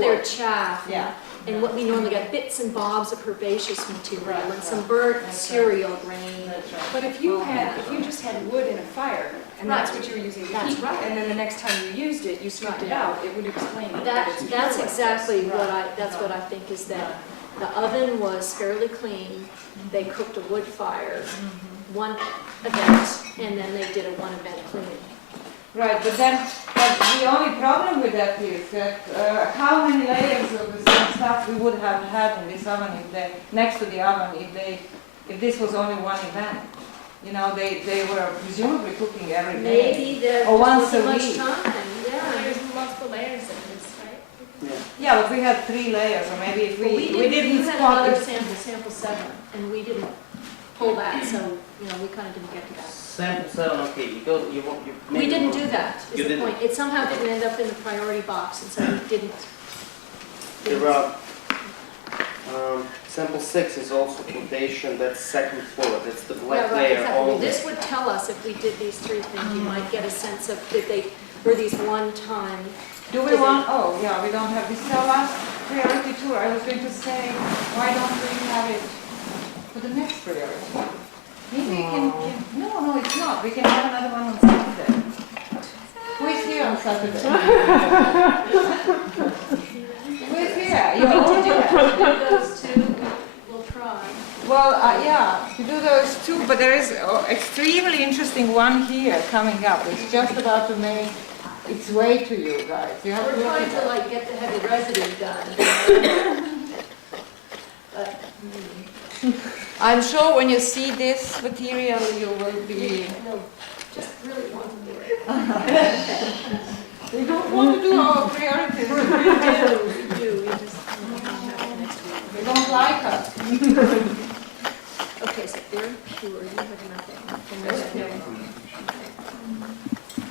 there chaff? Yeah. And what we normally get bits and bobs of herbaceous material and some burnt cereal grain. But if you just had wood in a fire, and that's what you were using to heat, and then the next time you used it, you scooped it out, it would explain that it's pure That's like exactly this. what I think is that the oven was fairly clean. They cooked a wood fire, one event, and then they did a one event cleaning. Right, but the only problem with that is that how many layers of the same stuff we would have had in this oven next to the oven if this was only one event. You know, they were presumably cooking every day. Maybe there or once a wasn't week. much time. There's multiple layers of this, right? Yeah, but we had 3 layers, or maybe if we didn't You had spot another it. sample 7, and we didn't pull that, so we kind of didn't get to that. Sample 7, okay, you We didn't do that, You is the didn't. point. It somehow didn't end up in the priority box, and so we didn't. There are, sample 6 is also quotation, that's second floor, that's the black Yeah, right, layer. exactly. All This would tell us if we did these 3 things, you might get a sense of were these one-time. Do we want, oh yeah, we don't have this. Our last priority tour, I was going to say, why don't we have it for the next priority? Maybe we can, no, it's not. We can have another one on Saturday. Who is here on Saturday? Who is here? You want to do that? Those 2, we'll try. Well, yeah, to do those 2, but there is an extremely interesting one here coming up. It's just about to make its way to you guys. You have We're to look trying at to that. like get the heavy residue done. But, I'm sure when you see this material, you will be... no, just really want to do it. We don't want to do our priorities. We do. We just have it next week. They don't like us. Okay, so they're pure. You have nothing.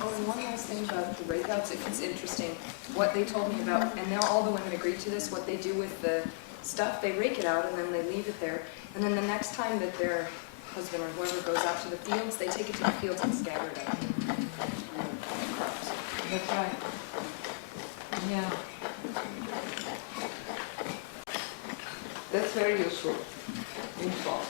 Oh, and one last thing about the breakouts, it's interesting, what they told me about, and now all the women agreed to this, what they do with the stuff, they rake it out and then they leave it there, and then the next time that their husband or whoever goes out to the fields, they take it to the fields and scatter it out. That's right. Yeah. That's very useful info.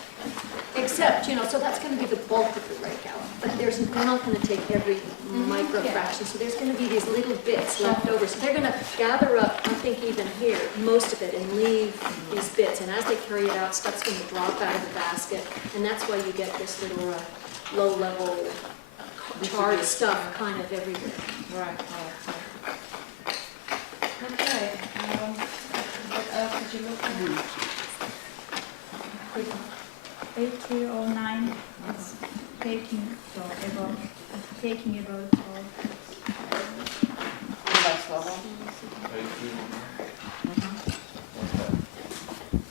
Except, so that's going to be the bulk of the breakout. But they're not going to take every micro fraction. So there's going to be these little bits left over. So they're going to gather up, I think even here, most of it and leave these bits. And as they carry it out, stuff's going to drop out of the basket. And that's why you get this little low-level charred stuff kind of everywhere. Right. Okay. What else did you look at? 8309 is taking about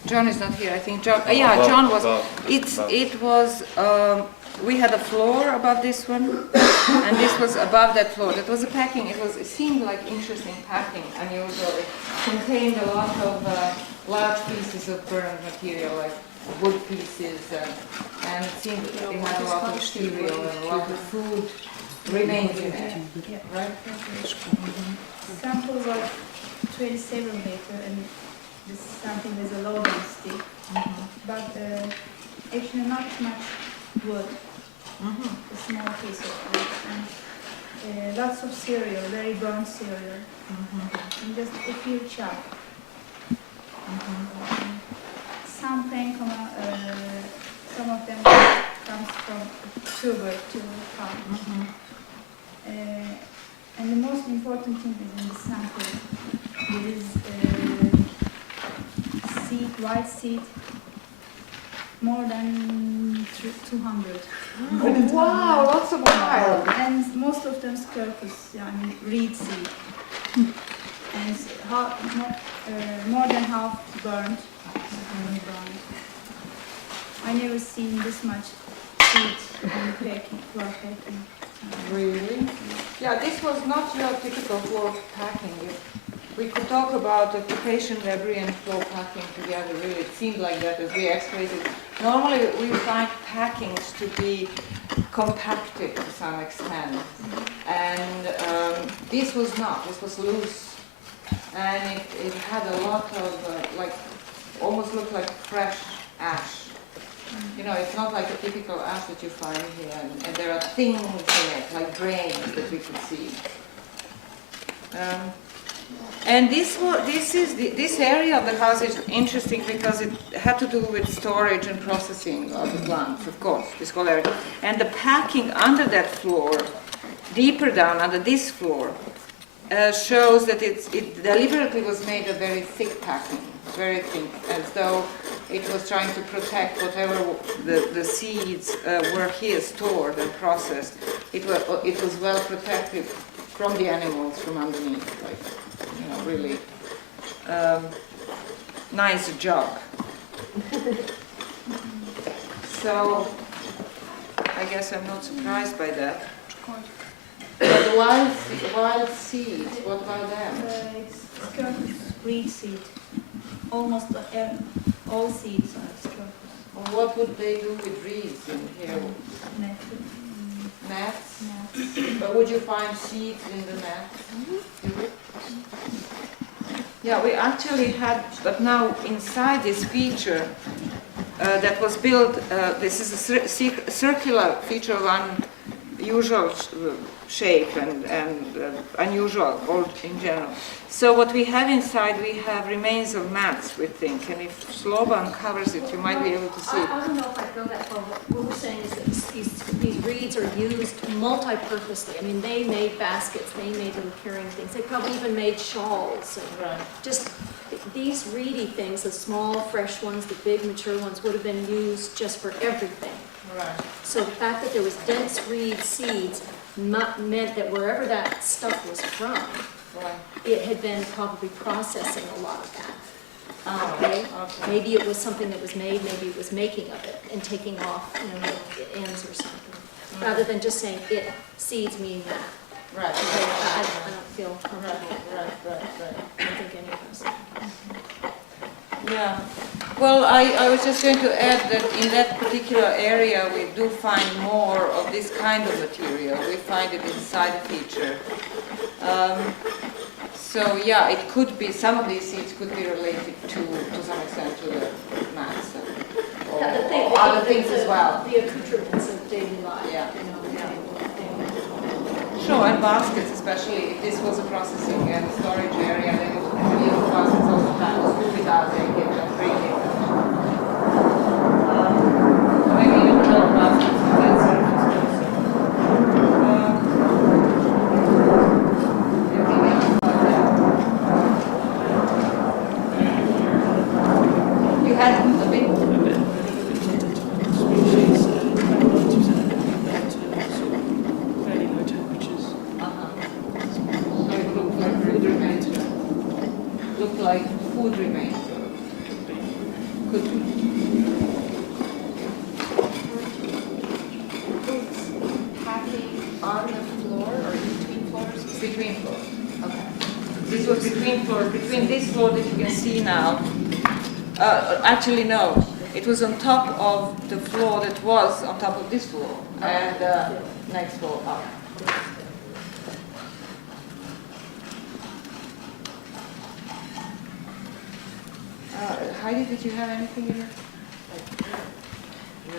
John is not here. I think John. Yeah, John was. It was. We had a floor above this one, and this was above that floor. That was a packing. It seemed like interesting packing. Unusual. It contained a lot of large pieces of burned material, like wood pieces, and it seemed that they had a lot of cereal and a lot of food remains in it. Yeah. Right? Sample was 27 liter, and this something with a loading stick, but actually not much wood. A small piece of wood, and lots of cereal, very burnt cereal, and just a few chop. Some of them comes from tuber to farm. And the most important thing is in the sample, there is seed, white seed, more than 200. Oh, wow, lots of wild. And most of them scurpus, reed seed. And more than half burned. I never seen this much seed in packing, floor packing. Really? Yeah, this was not your typical floor packing. We could talk about occupation debris and floor packing together. Really, it seemed like that as we excavated. Normally, we find packings to be compacted to some extent, and this was not. This was loose, and it had a lot of like, almost looked like fresh ash. You know, it's not like a typical ash that you find here, and there are things in it, like grains that we could see. And this area of the house is interesting because it had to do with storage and processing of the plants, of course, this whole area. And the packing under that floor, deeper down under this floor, shows that it deliberately was made a very thick packing, very thick, as though it was trying to protect whatever the seeds were here stored and processed. It was well protected from the animals from underneath, like, you know, really nice job. So I guess I'm not surprised by that. But the wild seeds, what about them? It's scrofus, reed seed. Almost all seeds are scrofus. Well, what would they do with reeds in here? Mats? But would you find seeds in the mats? Yeah, we actually had, but now inside this feature that was built, this is a circular feature of unusual shape and unusual old in general. So what we have inside, we have remains of mats, we think, and if Sloban covers it, you might be able to see it. I don't know if I'd go that far. What we're saying is that these reeds are used multi-purposely. I mean, they made baskets, they made little carrying things. They probably even made shawls. And just these reedy things, the small, fresh ones, the big, mature ones, would have been used just for everything. Right. So the fact that there was dense reed seeds meant that wherever that stuff was from, it had been probably processing a lot of that. Okay? Maybe it was something that was made, maybe it was making of it and taking off, you know, the ends or something, rather than just saying it seeds meaning that. Right. Okay, I don't feel comfortable. Right. I don't think any of us. Yeah. Well, I was just going to add that in that particular area we do find more of this kind of material. We find it inside the feature. So yeah, it could be, some of these seeds could be related to some extent to the mats or other things as well. The accoutrements of daily life. Yeah. You know, Sure, and baskets, especially if this was a processing and storage area, they would use baskets all the time, scoop it out, take it and bring it. Maybe even little baskets of that surface also. Everything else about that. You had a bit. Like food remains. Could be. Packing on the floor or between floors? Between floors. Okay. This was between floors. Between this floor that you can see now. Actually, no. It was on top of the floor that was on top of this floor and next floor up. Heidi, did you have anything in your...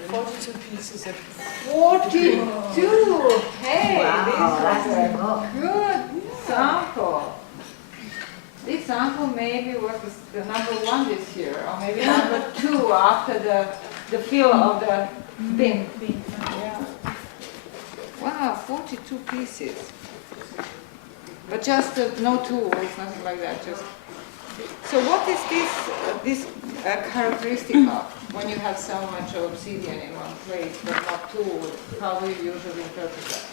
42 pieces of 42! Hey, Wow, this was that's a good sample. This sample maybe was the number 1 this year, or maybe number 2 after the fill of the bin. Yeah. Wow, 42 pieces. But just no tools, nothing like that, just... So what is this characteristic of when you have so much obsidian in one place but not tool? How do you usually interpret that?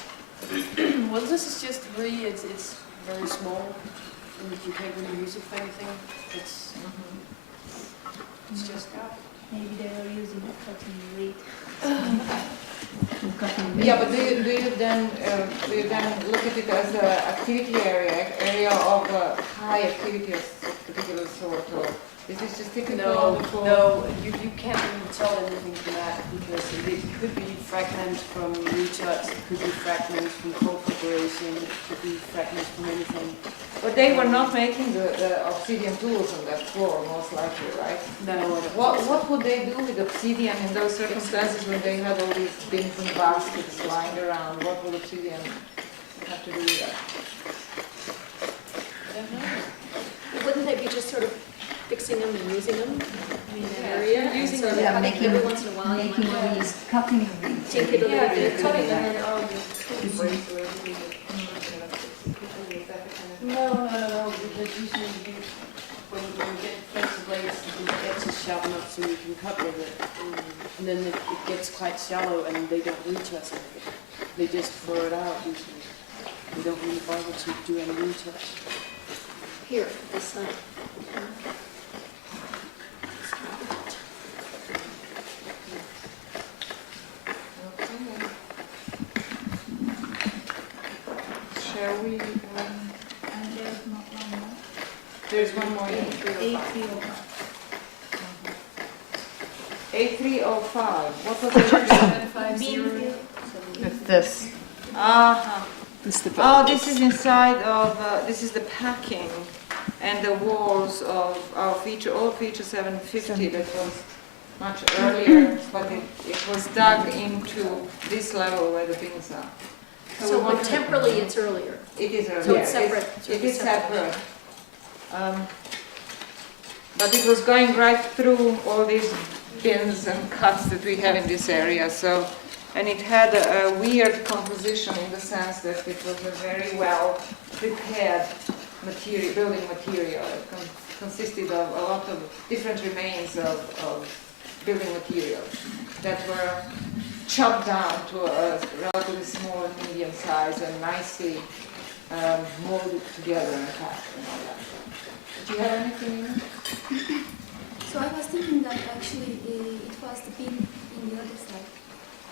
Well, this is just it's very small. you can't really use it for anything. It's just that. Maybe they were using cotton weight. Yeah, but do you then look at it as an activity area of high activity of particular sort, or is this just typical? No, you can't really tell anything from that because it could be fragments from retouch, it could be fragments from cold preparation, it could be fragments from anything. But they were not making the obsidian tools on that floor, most likely, right? No. What would they do with obsidian in those circumstances when they had all these bins and baskets lying around? What would obsidian have to do with that? I don't know. Wouldn't they be just sort of fixing them and using them? I mean, that area, and using sort of them, cutting every once in a while. Making all these cutting things. Take it a little bit, cutting and then, No, because usually when you get flexi blades, the edge is sharp enough so you can cut with it. And then it gets quite shallow and they don't retouch it. They just throw it out usually. They don't really bother to do any retouch. here, this side. Shall we? And there's not one more. There's one more. A305. What was it? 750. It's this. Oh, this is inside of, this is the packing and the walls of our feature, old feature 750 that was much earlier, but it was dug into this level where the bins are. So but temporally it's earlier. It is earlier. So it's separate. It is separate. But it was going right through all these bins and cuts that we have in this area. So, and it had a weird composition in the sense that it was a very well prepared material, building material. It consisted of a lot of different remains of building materials that were chopped down to a relatively small and medium size and nicely molded together and packed and all that. Do you have anything in it? So I was thinking that actually it was the bin in the other side,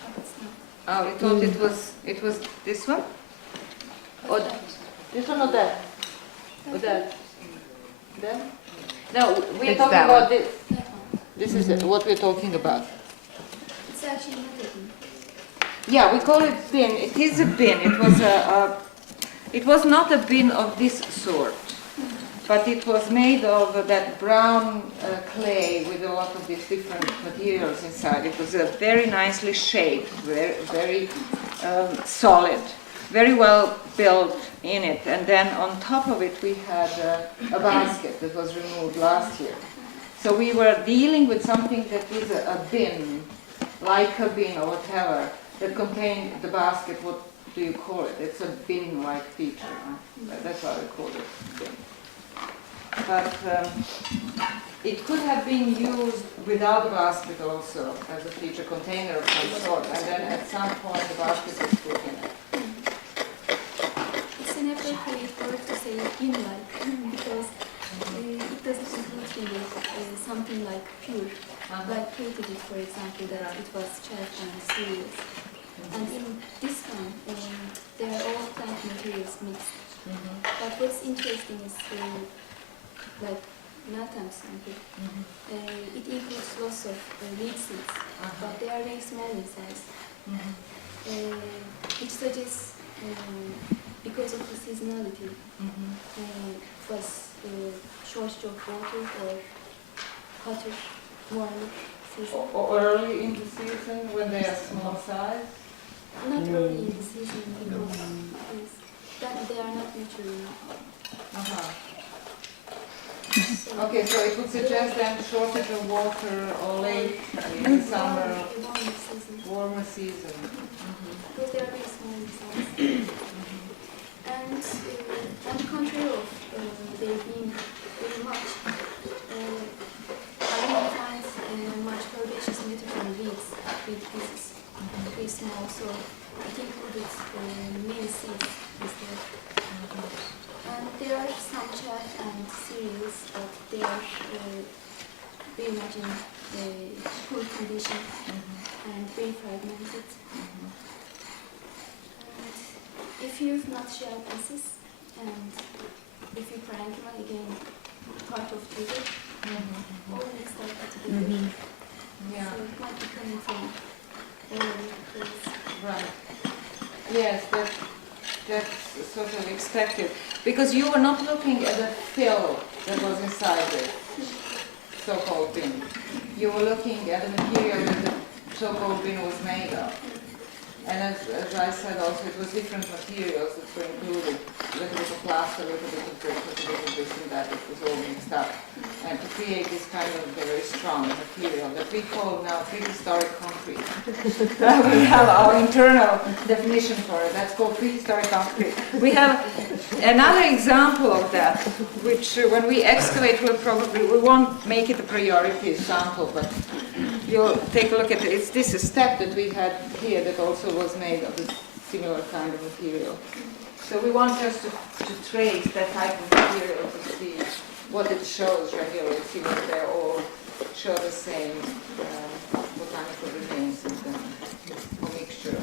but it's not. Oh, you thought it was this one? Or this one or that? Or that? That? No, we are It's talking that about one. this. This is it, what we're talking about. It's actually not a bin. Yeah, we call it bin. It is a bin. It was not a bin of this sort, but it was made of that brown clay with a lot of these different materials inside. It was very nicely shaped, very solid, very well built in it. And then on top of it we had a basket that was removed last year. So we were dealing with something that is a bin, like a bin or whatever, that contained the basket. What do you call it? It's a bin-like feature. Huh? That's why we call it bin. But it could have been used without the basket also as a feature container of some sort, and then at some point the basket was put in it. It's an appropriate word to say bin-like because it doesn't include something like pure, like purity, for example, that it was chaff and serious. And in this one, there are all plant materials mixed. But what's interesting is like Nathan sample. It includes lots of reed seeds, but they are very small in size. Which suggests because of the seasonality, it was shortage of water or hotter, warmer season. Or early in the season when they are small size? Not early in the season because that they are not mature enough. Okay, so it would suggest then shortage of water or late in summer, warmer season. Because they are very small in size. And on the contrary of there being very much, I didn't find much herbaceous matter from weeds, weed pieces, very small, so it included many seeds instead. And there are some chat and series of their reimagine the poor condition and refragment it. And if you've not shared this, and if you parenchyma again part of Twitter, all next step together. Yeah. So it might be coming from all over the place. Right. Yes, that's sort of expected. Because you were not looking at the fill that was inside the so-called bin. You were looking at the material that the so-called bin was made of. And as I said also, it was different materials that were included. A little bit of plaster, a little bit of brick, a little bit of this and that. It was all mixed up. And to create this kind of very strong material that we call now prehistoric concrete. We have our internal definition for it. That's called prehistoric concrete. We have another example of that, which when we excavate, we won't make it a priority sample, but you'll take a look at it. It's this step that we had here that also was made of a similar kind of material. So we want just to trace that type of material to see what it shows regularly, see whether they all show the same botanical remains and a mixture.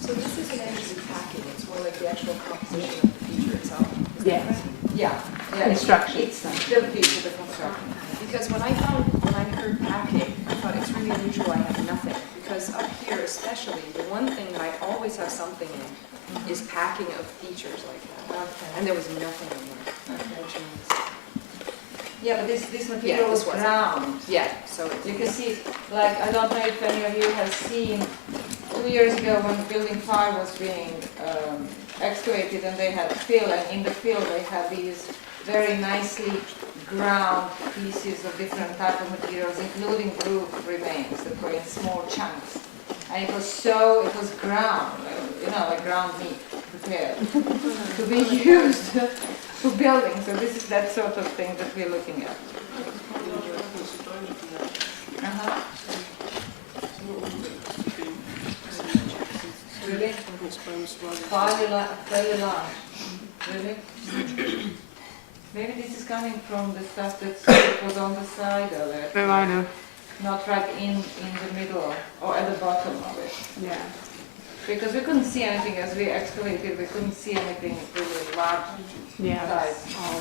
So this is an actual packing, it's more like the actual composition of the feature itself. Is that right? Yeah. Construction. It's the feature, the construction. Because when I heard packing, I thought it's really unusual I have nothing. Because up here especially, the one thing that I always have something in is packing of features like that. Okay. And there was nothing in there. Okay. Yeah, but this material Yeah, was this was ground. Yeah, so it's, You can see, like, I don't know if any of you have seen 2 years ago when Building 5 was being excavated and they had fill, and in the fill they had these very nicely ground pieces of different type of materials, including roof remains that were in small chunks. And it was ground, like ground meat prepared to be used for building. So this is that sort of thing that we're looking at. Really? Fairly large. Really? Maybe this is coming from the stuff that was on the side of it. Oh, I know. Not right in the middle or at the bottom of it. Yeah. Because we couldn't see anything as we excavated, we couldn't see anything really large Yeah, size. that's all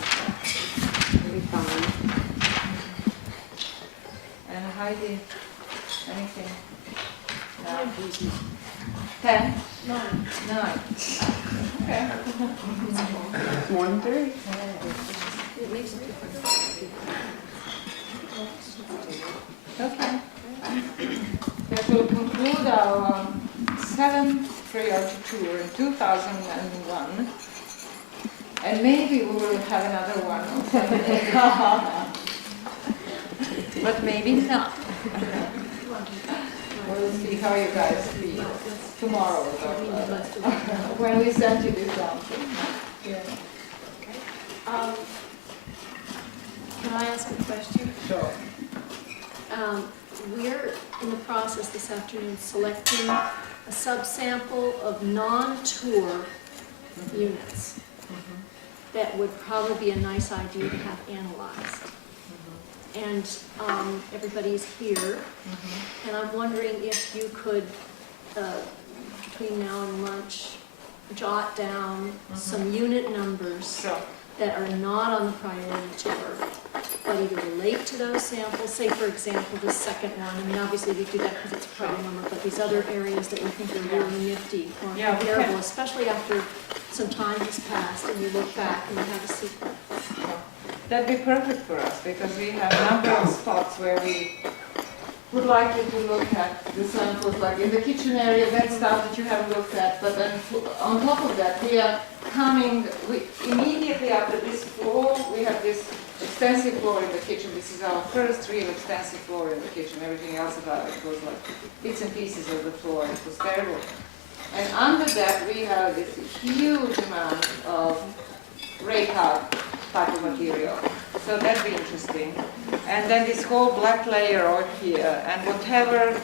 really fine. And Heidi, anything? No. 10? 9. Okay. More than 3. it makes a difference. Okay. That will conclude our 7th periodic tour in 2001. And maybe we will have another one on Sunday. But maybe not. We'll see how you guys feel tomorrow when we send you this down. Yeah. Can I ask a question? Sure. We're in the process this afternoon selecting a subsample of non-tour units that would probably be a nice idea to have analyzed. And everybody's here, and I'm wondering if you could, between now and lunch, jot down some unit numbers that are not on the priority tour, but either relate to those samples. Say, for example, the second one. I mean, obviously we do that because it's a priority number, but these other areas that we think are really nifty or comparable, especially after some time has passed and you look back and you have a sequence. That'd be perfect for us because we have a number of spots where we would like you to look at the samples, like in the kitchen area, that stuff that you haven't looked at. But then on top of that, we are coming, immediately after this floor, we have this extensive floor in the kitchen. This is our first real extensive floor in the kitchen. Everything else about it was like bits and pieces of the floor. It was terrible. And under that, we have this huge amount of rake out type of material. So that'd be interesting. And then this whole black layer out here, and whatever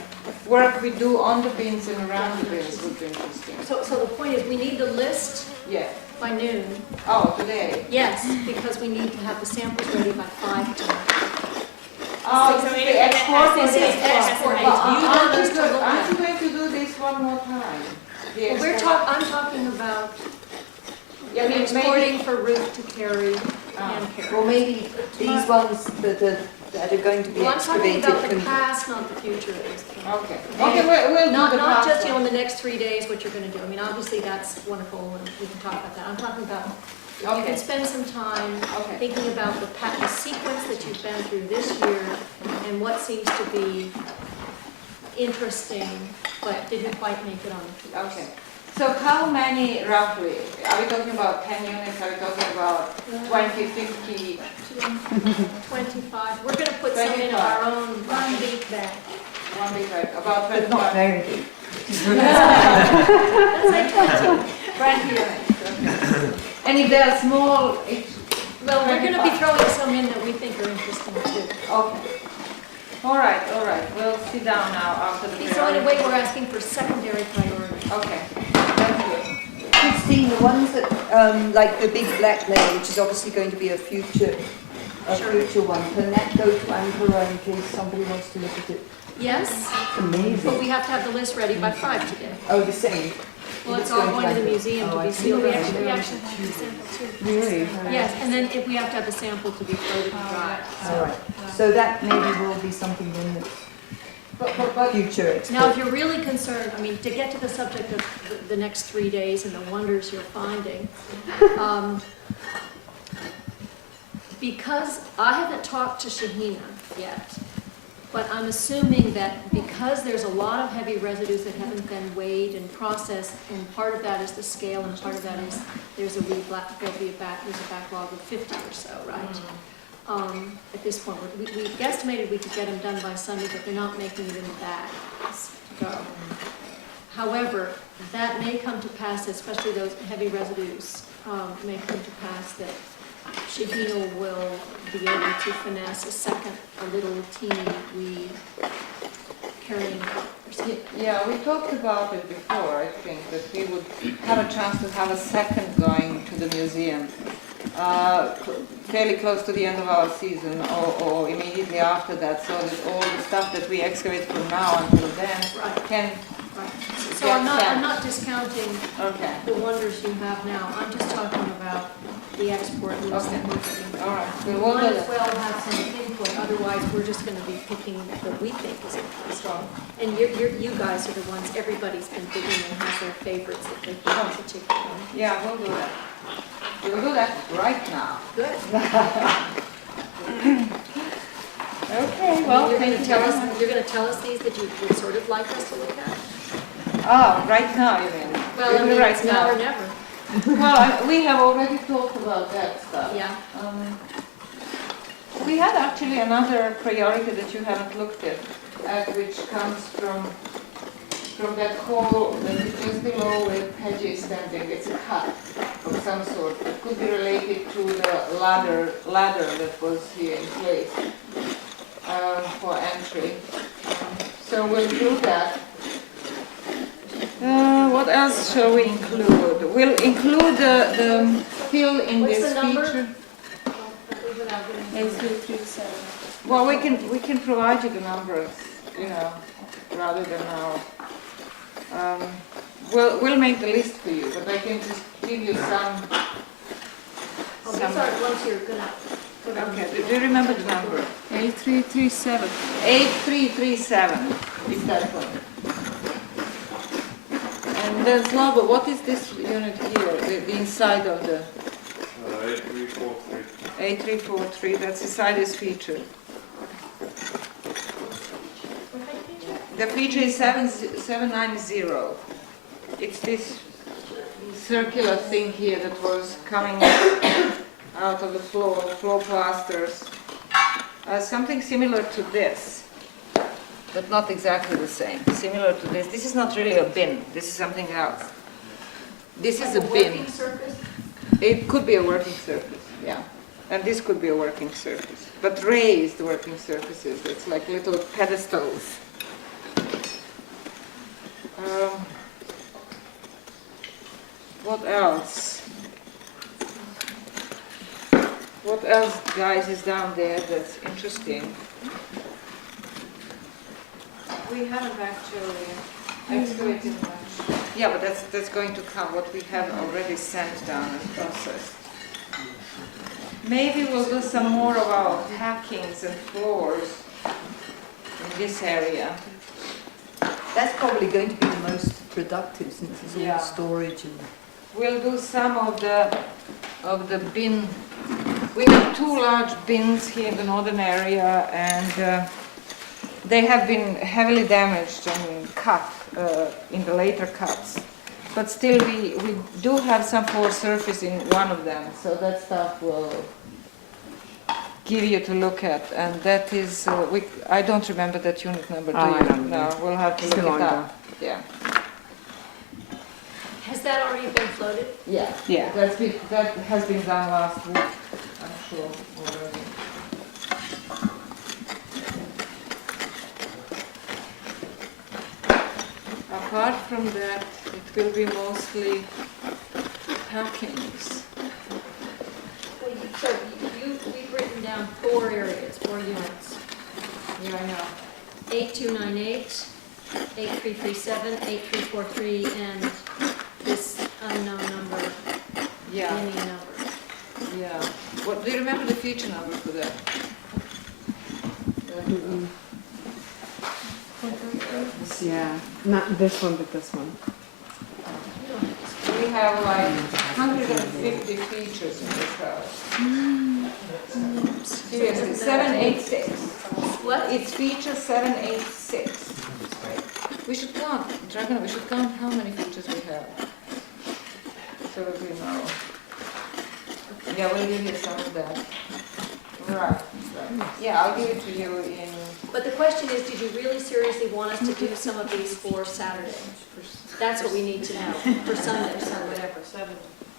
work we do on the bins and around the bins would be interesting. So the point is, we need the list Yeah. by noon. Oh, today? Yes, because we need to have the samples ready by 5 tonight. Oh, So it's it- the export. This is export. Well, You want us to look aren't you at. going to do this one more time? The Well, export. I'm talking about Yeah, maybe- exporting for Ruth to carry Ah. and carry. Well, maybe these ones that are going to be Well, I'm talking excavated about the can... past, not the future at this point. Okay. Okay, we'll do Not, the not past just, you know, one. in the next 3 days, what you're gonna do. I mean, obviously, that's wonderful, and we can talk about that. I'm talking about, if you Okay. can spend some time Okay. thinking about the sequence that you've been through this year, and what seems to be interesting, but didn't quite make it on the piece. Okay. So how many roughly? Are we talking about 10 units? Are we talking about 20, 50? 25, we're gonna put some in our own one big bag. One big bag, about But not 25. very big. Let's say 20. Right here. Okay. And if they are small, it's... Well, we're gonna be throwing some in that we think are interesting too. Okay. All right, all right. We'll sit down now after the... So in a way, we're asking for secondary priority. Okay, that's good. Christine, the ones that, like the big black layer, which is obviously going to be a future one, can that go to Ankara in case somebody wants to look at it? Yes, Amazing. but we have to have the list ready by 5 today. Oh, the same. Well, it's all going to the museum to Oh, I be see. sealed. We actually have the sample too. Really? Yes, and then if we have to have the sample to be floated and dry. All right. So that maybe will be something in the future export. Now, if you're really concerned, I mean, to get to the subject of the next 3 days and the wonders you're finding, because I haven't talked to Shahina yet, but I'm assuming that because there's a lot of heavy residues that haven't been weighed and processed, and part of that is the scale, and part of that is there's a backlog of 50 or so, right? At this point, we guesstimated we could get them done by Sunday, but they're not making it in the bags to go. However, that may come to pass, especially those heavy residues, may come to pass that Shahina will be able to finesse a little teeny wee carrying or something. Yeah, we talked about it before, I think, that we would have a chance to have a second going to the museum fairly close to the end of our season or immediately after that, so that all the stuff that we excavate from now until then can So I'm not discounting Okay. the wonders you have now. I'm just talking about the export list that we're getting. All right. We We'll might do as that. well have some input, otherwise we're just going to be picking what we think is interesting. And you guys are the ones, everybody's been digging and has their favorites that they find particularly. Yeah, we'll do that. We'll do that right now. Good. Okay, well, You're thank going you to tell very us, much. you're going to tell us these that you would sort of like us to look at? Oh, right now, you mean? Well, I mean, it's now or never. Well, we have already talked about that stuff. Yeah. We had actually another priority that you haven't looked at which comes from that hole that is just below where Peggy is standing. It's a cut of some sort. It could be related to the ladder that was here in place for entry. So we'll do that. What else shall we include? We'll include the fill in What's this the number? feature. Leave it out. 8337. Well, we can provide you the numbers, you know, rather than now. We'll make the list for you, but I can just give you some. Oh, these are the ones you're going to put on. Okay. Do you remember the number? 8337. 8337 is that one. And then Slava, what is this unit here? The inside of the 8343. 8343. That's the size feature. The feature is 790. It's this circular thing here that was coming out of the floor plasters. Something similar to this, but not exactly the same. Similar to this. This is not really a bin. This is something else. This is a bin. Working surface? It could be a working surface, yeah. And this could be a working surface, but raised working surfaces. It's like little pedestals. What else? What else, guys, is down there that's interesting? We haven't actually excavated much. Yeah, but that's going to come, what we have already sent down and processed. Maybe we'll do some more of our packings and floors in this area. That's probably going to be the most productive since it's all Yeah. storage and... We'll do some of the bin. We have 2 large bins here in the northern area, and they have been heavily damaged and cut in the later cuts. But still, we do have some floor surface in one of them, so that stuff will give you to look at. And that is, I don't remember that unit number, do I you? don't No, either. we'll have to Still look it ongoing. up. Yeah. Has that already been floated? Yeah. Yeah. That has been done last week, I'm sure, already. Apart from that, it will be mostly packings. So we've written down 4 areas, 4 units. Yeah, I know. 8298, 8337, 8343, and this unknown number, Yeah, any number. yeah. What, do you remember the feature number for that? Yeah, not this one, but this one. We have like 150 features in this house. Seriously, 786. What? It's feature 786. We should count, Dragan, we should count how many features we have. So that we know. Yeah, we'll give you some of that. Right. Yeah, I'll give it to you in... But the question is, did you really seriously want us to do some of these for Saturday? That's what we need to know, for Sunday, or whatever.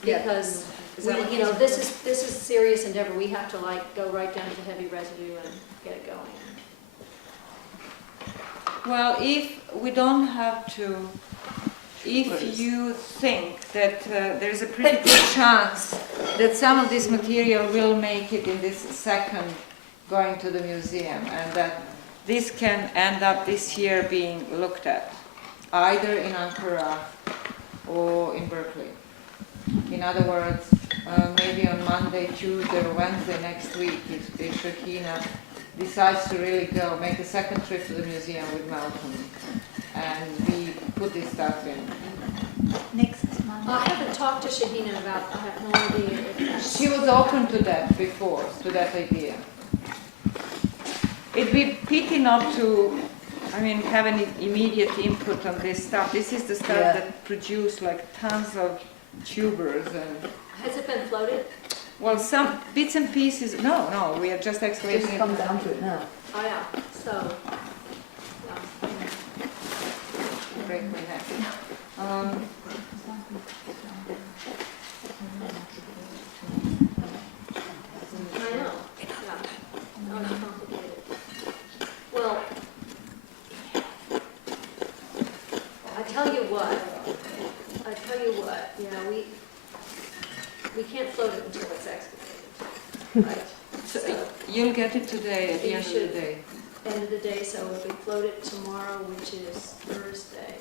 Because, you know, this is a serious endeavor. We have to like go right down to heavy residue and get it going. Well, if we don't have to, if you think that there's a pretty good chance that some of this material will make it in this second going to the museum, and that this can end up this year being looked at, either in Ankara or in Berkeley. In other words, maybe on Monday, Tuesday, or Wednesday next week, if Shakina decides to really go, make a second trip to the museum with Malcolm, and we put this stuff in. Next month. I haven't talked to Shahina about, I have no idea if She was open to that before, to that idea. It'd be pity not to, I mean, have any immediate input on this stuff. This is the stuff that produced like tons of tubers and... Has it been floated? Well, some bits and pieces, no, we are just excavating Just it. come down to it now. Oh, yeah, so, Break my neck. I know, yeah. No, it's complicated. Well, I tell you what, yeah, we can't float it until it's excavated, right? So you'll get it today at the You end of should. the day. End of the day, so if we float it tomorrow, which is Thursday,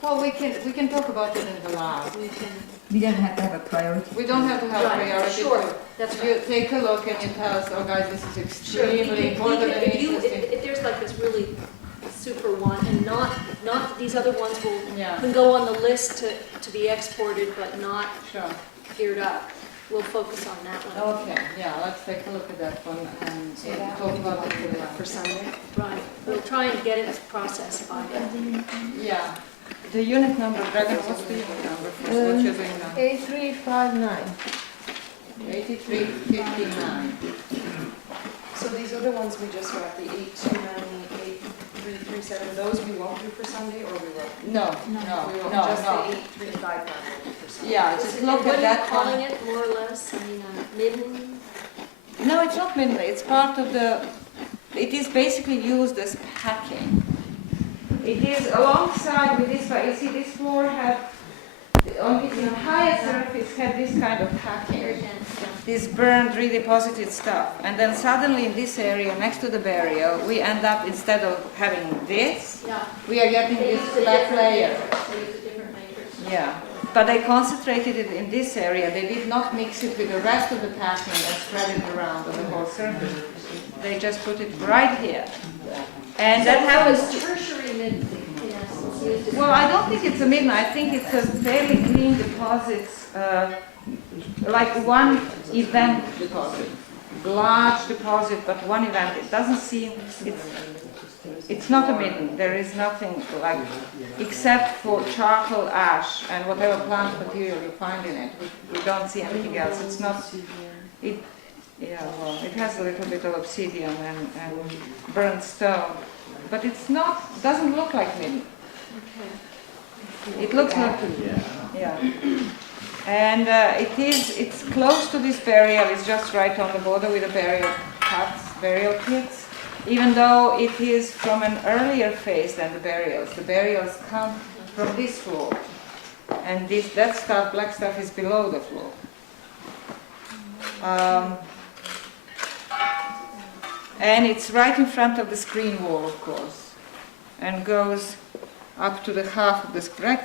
Well, we can talk about it in the lab. we can. You don't have to have a priority. We don't have to have a Right, priority. sure, that's You right. take a look and you tell us, oh guys, this is Sure, extremely important and interesting. if there's like this really super one, and not that these other ones will, Yeah, can go on the list to be exported, but not sure. geared up, we'll focus on that one. Okay, yeah, let's take a look at that one and talk about it in the lab. For Sunday? Right, we'll try and get it processed by then. Yeah. The unit number, Dragan, what's the unit number? What you're doing now? 8359. 8359. So these other ones we just got, the 829, 8337, those we won't do for Sunday, or we will? No, We won't, no, just no. the 8359 will do for Sunday. Yeah, just look What at are that you calling one. it, more or less? I mean, midden? No, it's not midnight, it's part of the, it is basically used as packing. It is alongside with this, you see this floor had, on its entire surface had this kind of packing. Very dense, yeah. this burned, redeposited stuff. And then suddenly in this area next to the burial, we end up, instead of having this, we are getting this black layer. Yeah. But they concentrated it in this area. They did not mix it with the rest of the packing and spread it around on the whole surface. They just put it right here. And that happens to... tertiary midden, in essence. Well, I don't think it's a midden. I think it's a fairly clean deposits, like one event deposit. Large deposit, but one event. It doesn't seem... It's not a midden. There is nothing like, except for charcoal ash and whatever plant material you find in it. We don't see anything else. It's not, it has a little bit of obsidian and burnt stone, but it's not, doesn't look like midden. It looks like, yeah. And it's close to this burial. It's just right on the border with the burial pits. Even though it is from an earlier phase than the burials. The burials come from this floor, and that stuff, black stuff, is below the floor. And it's right in front of the screen wall, of course, and goes up to the half of the screen.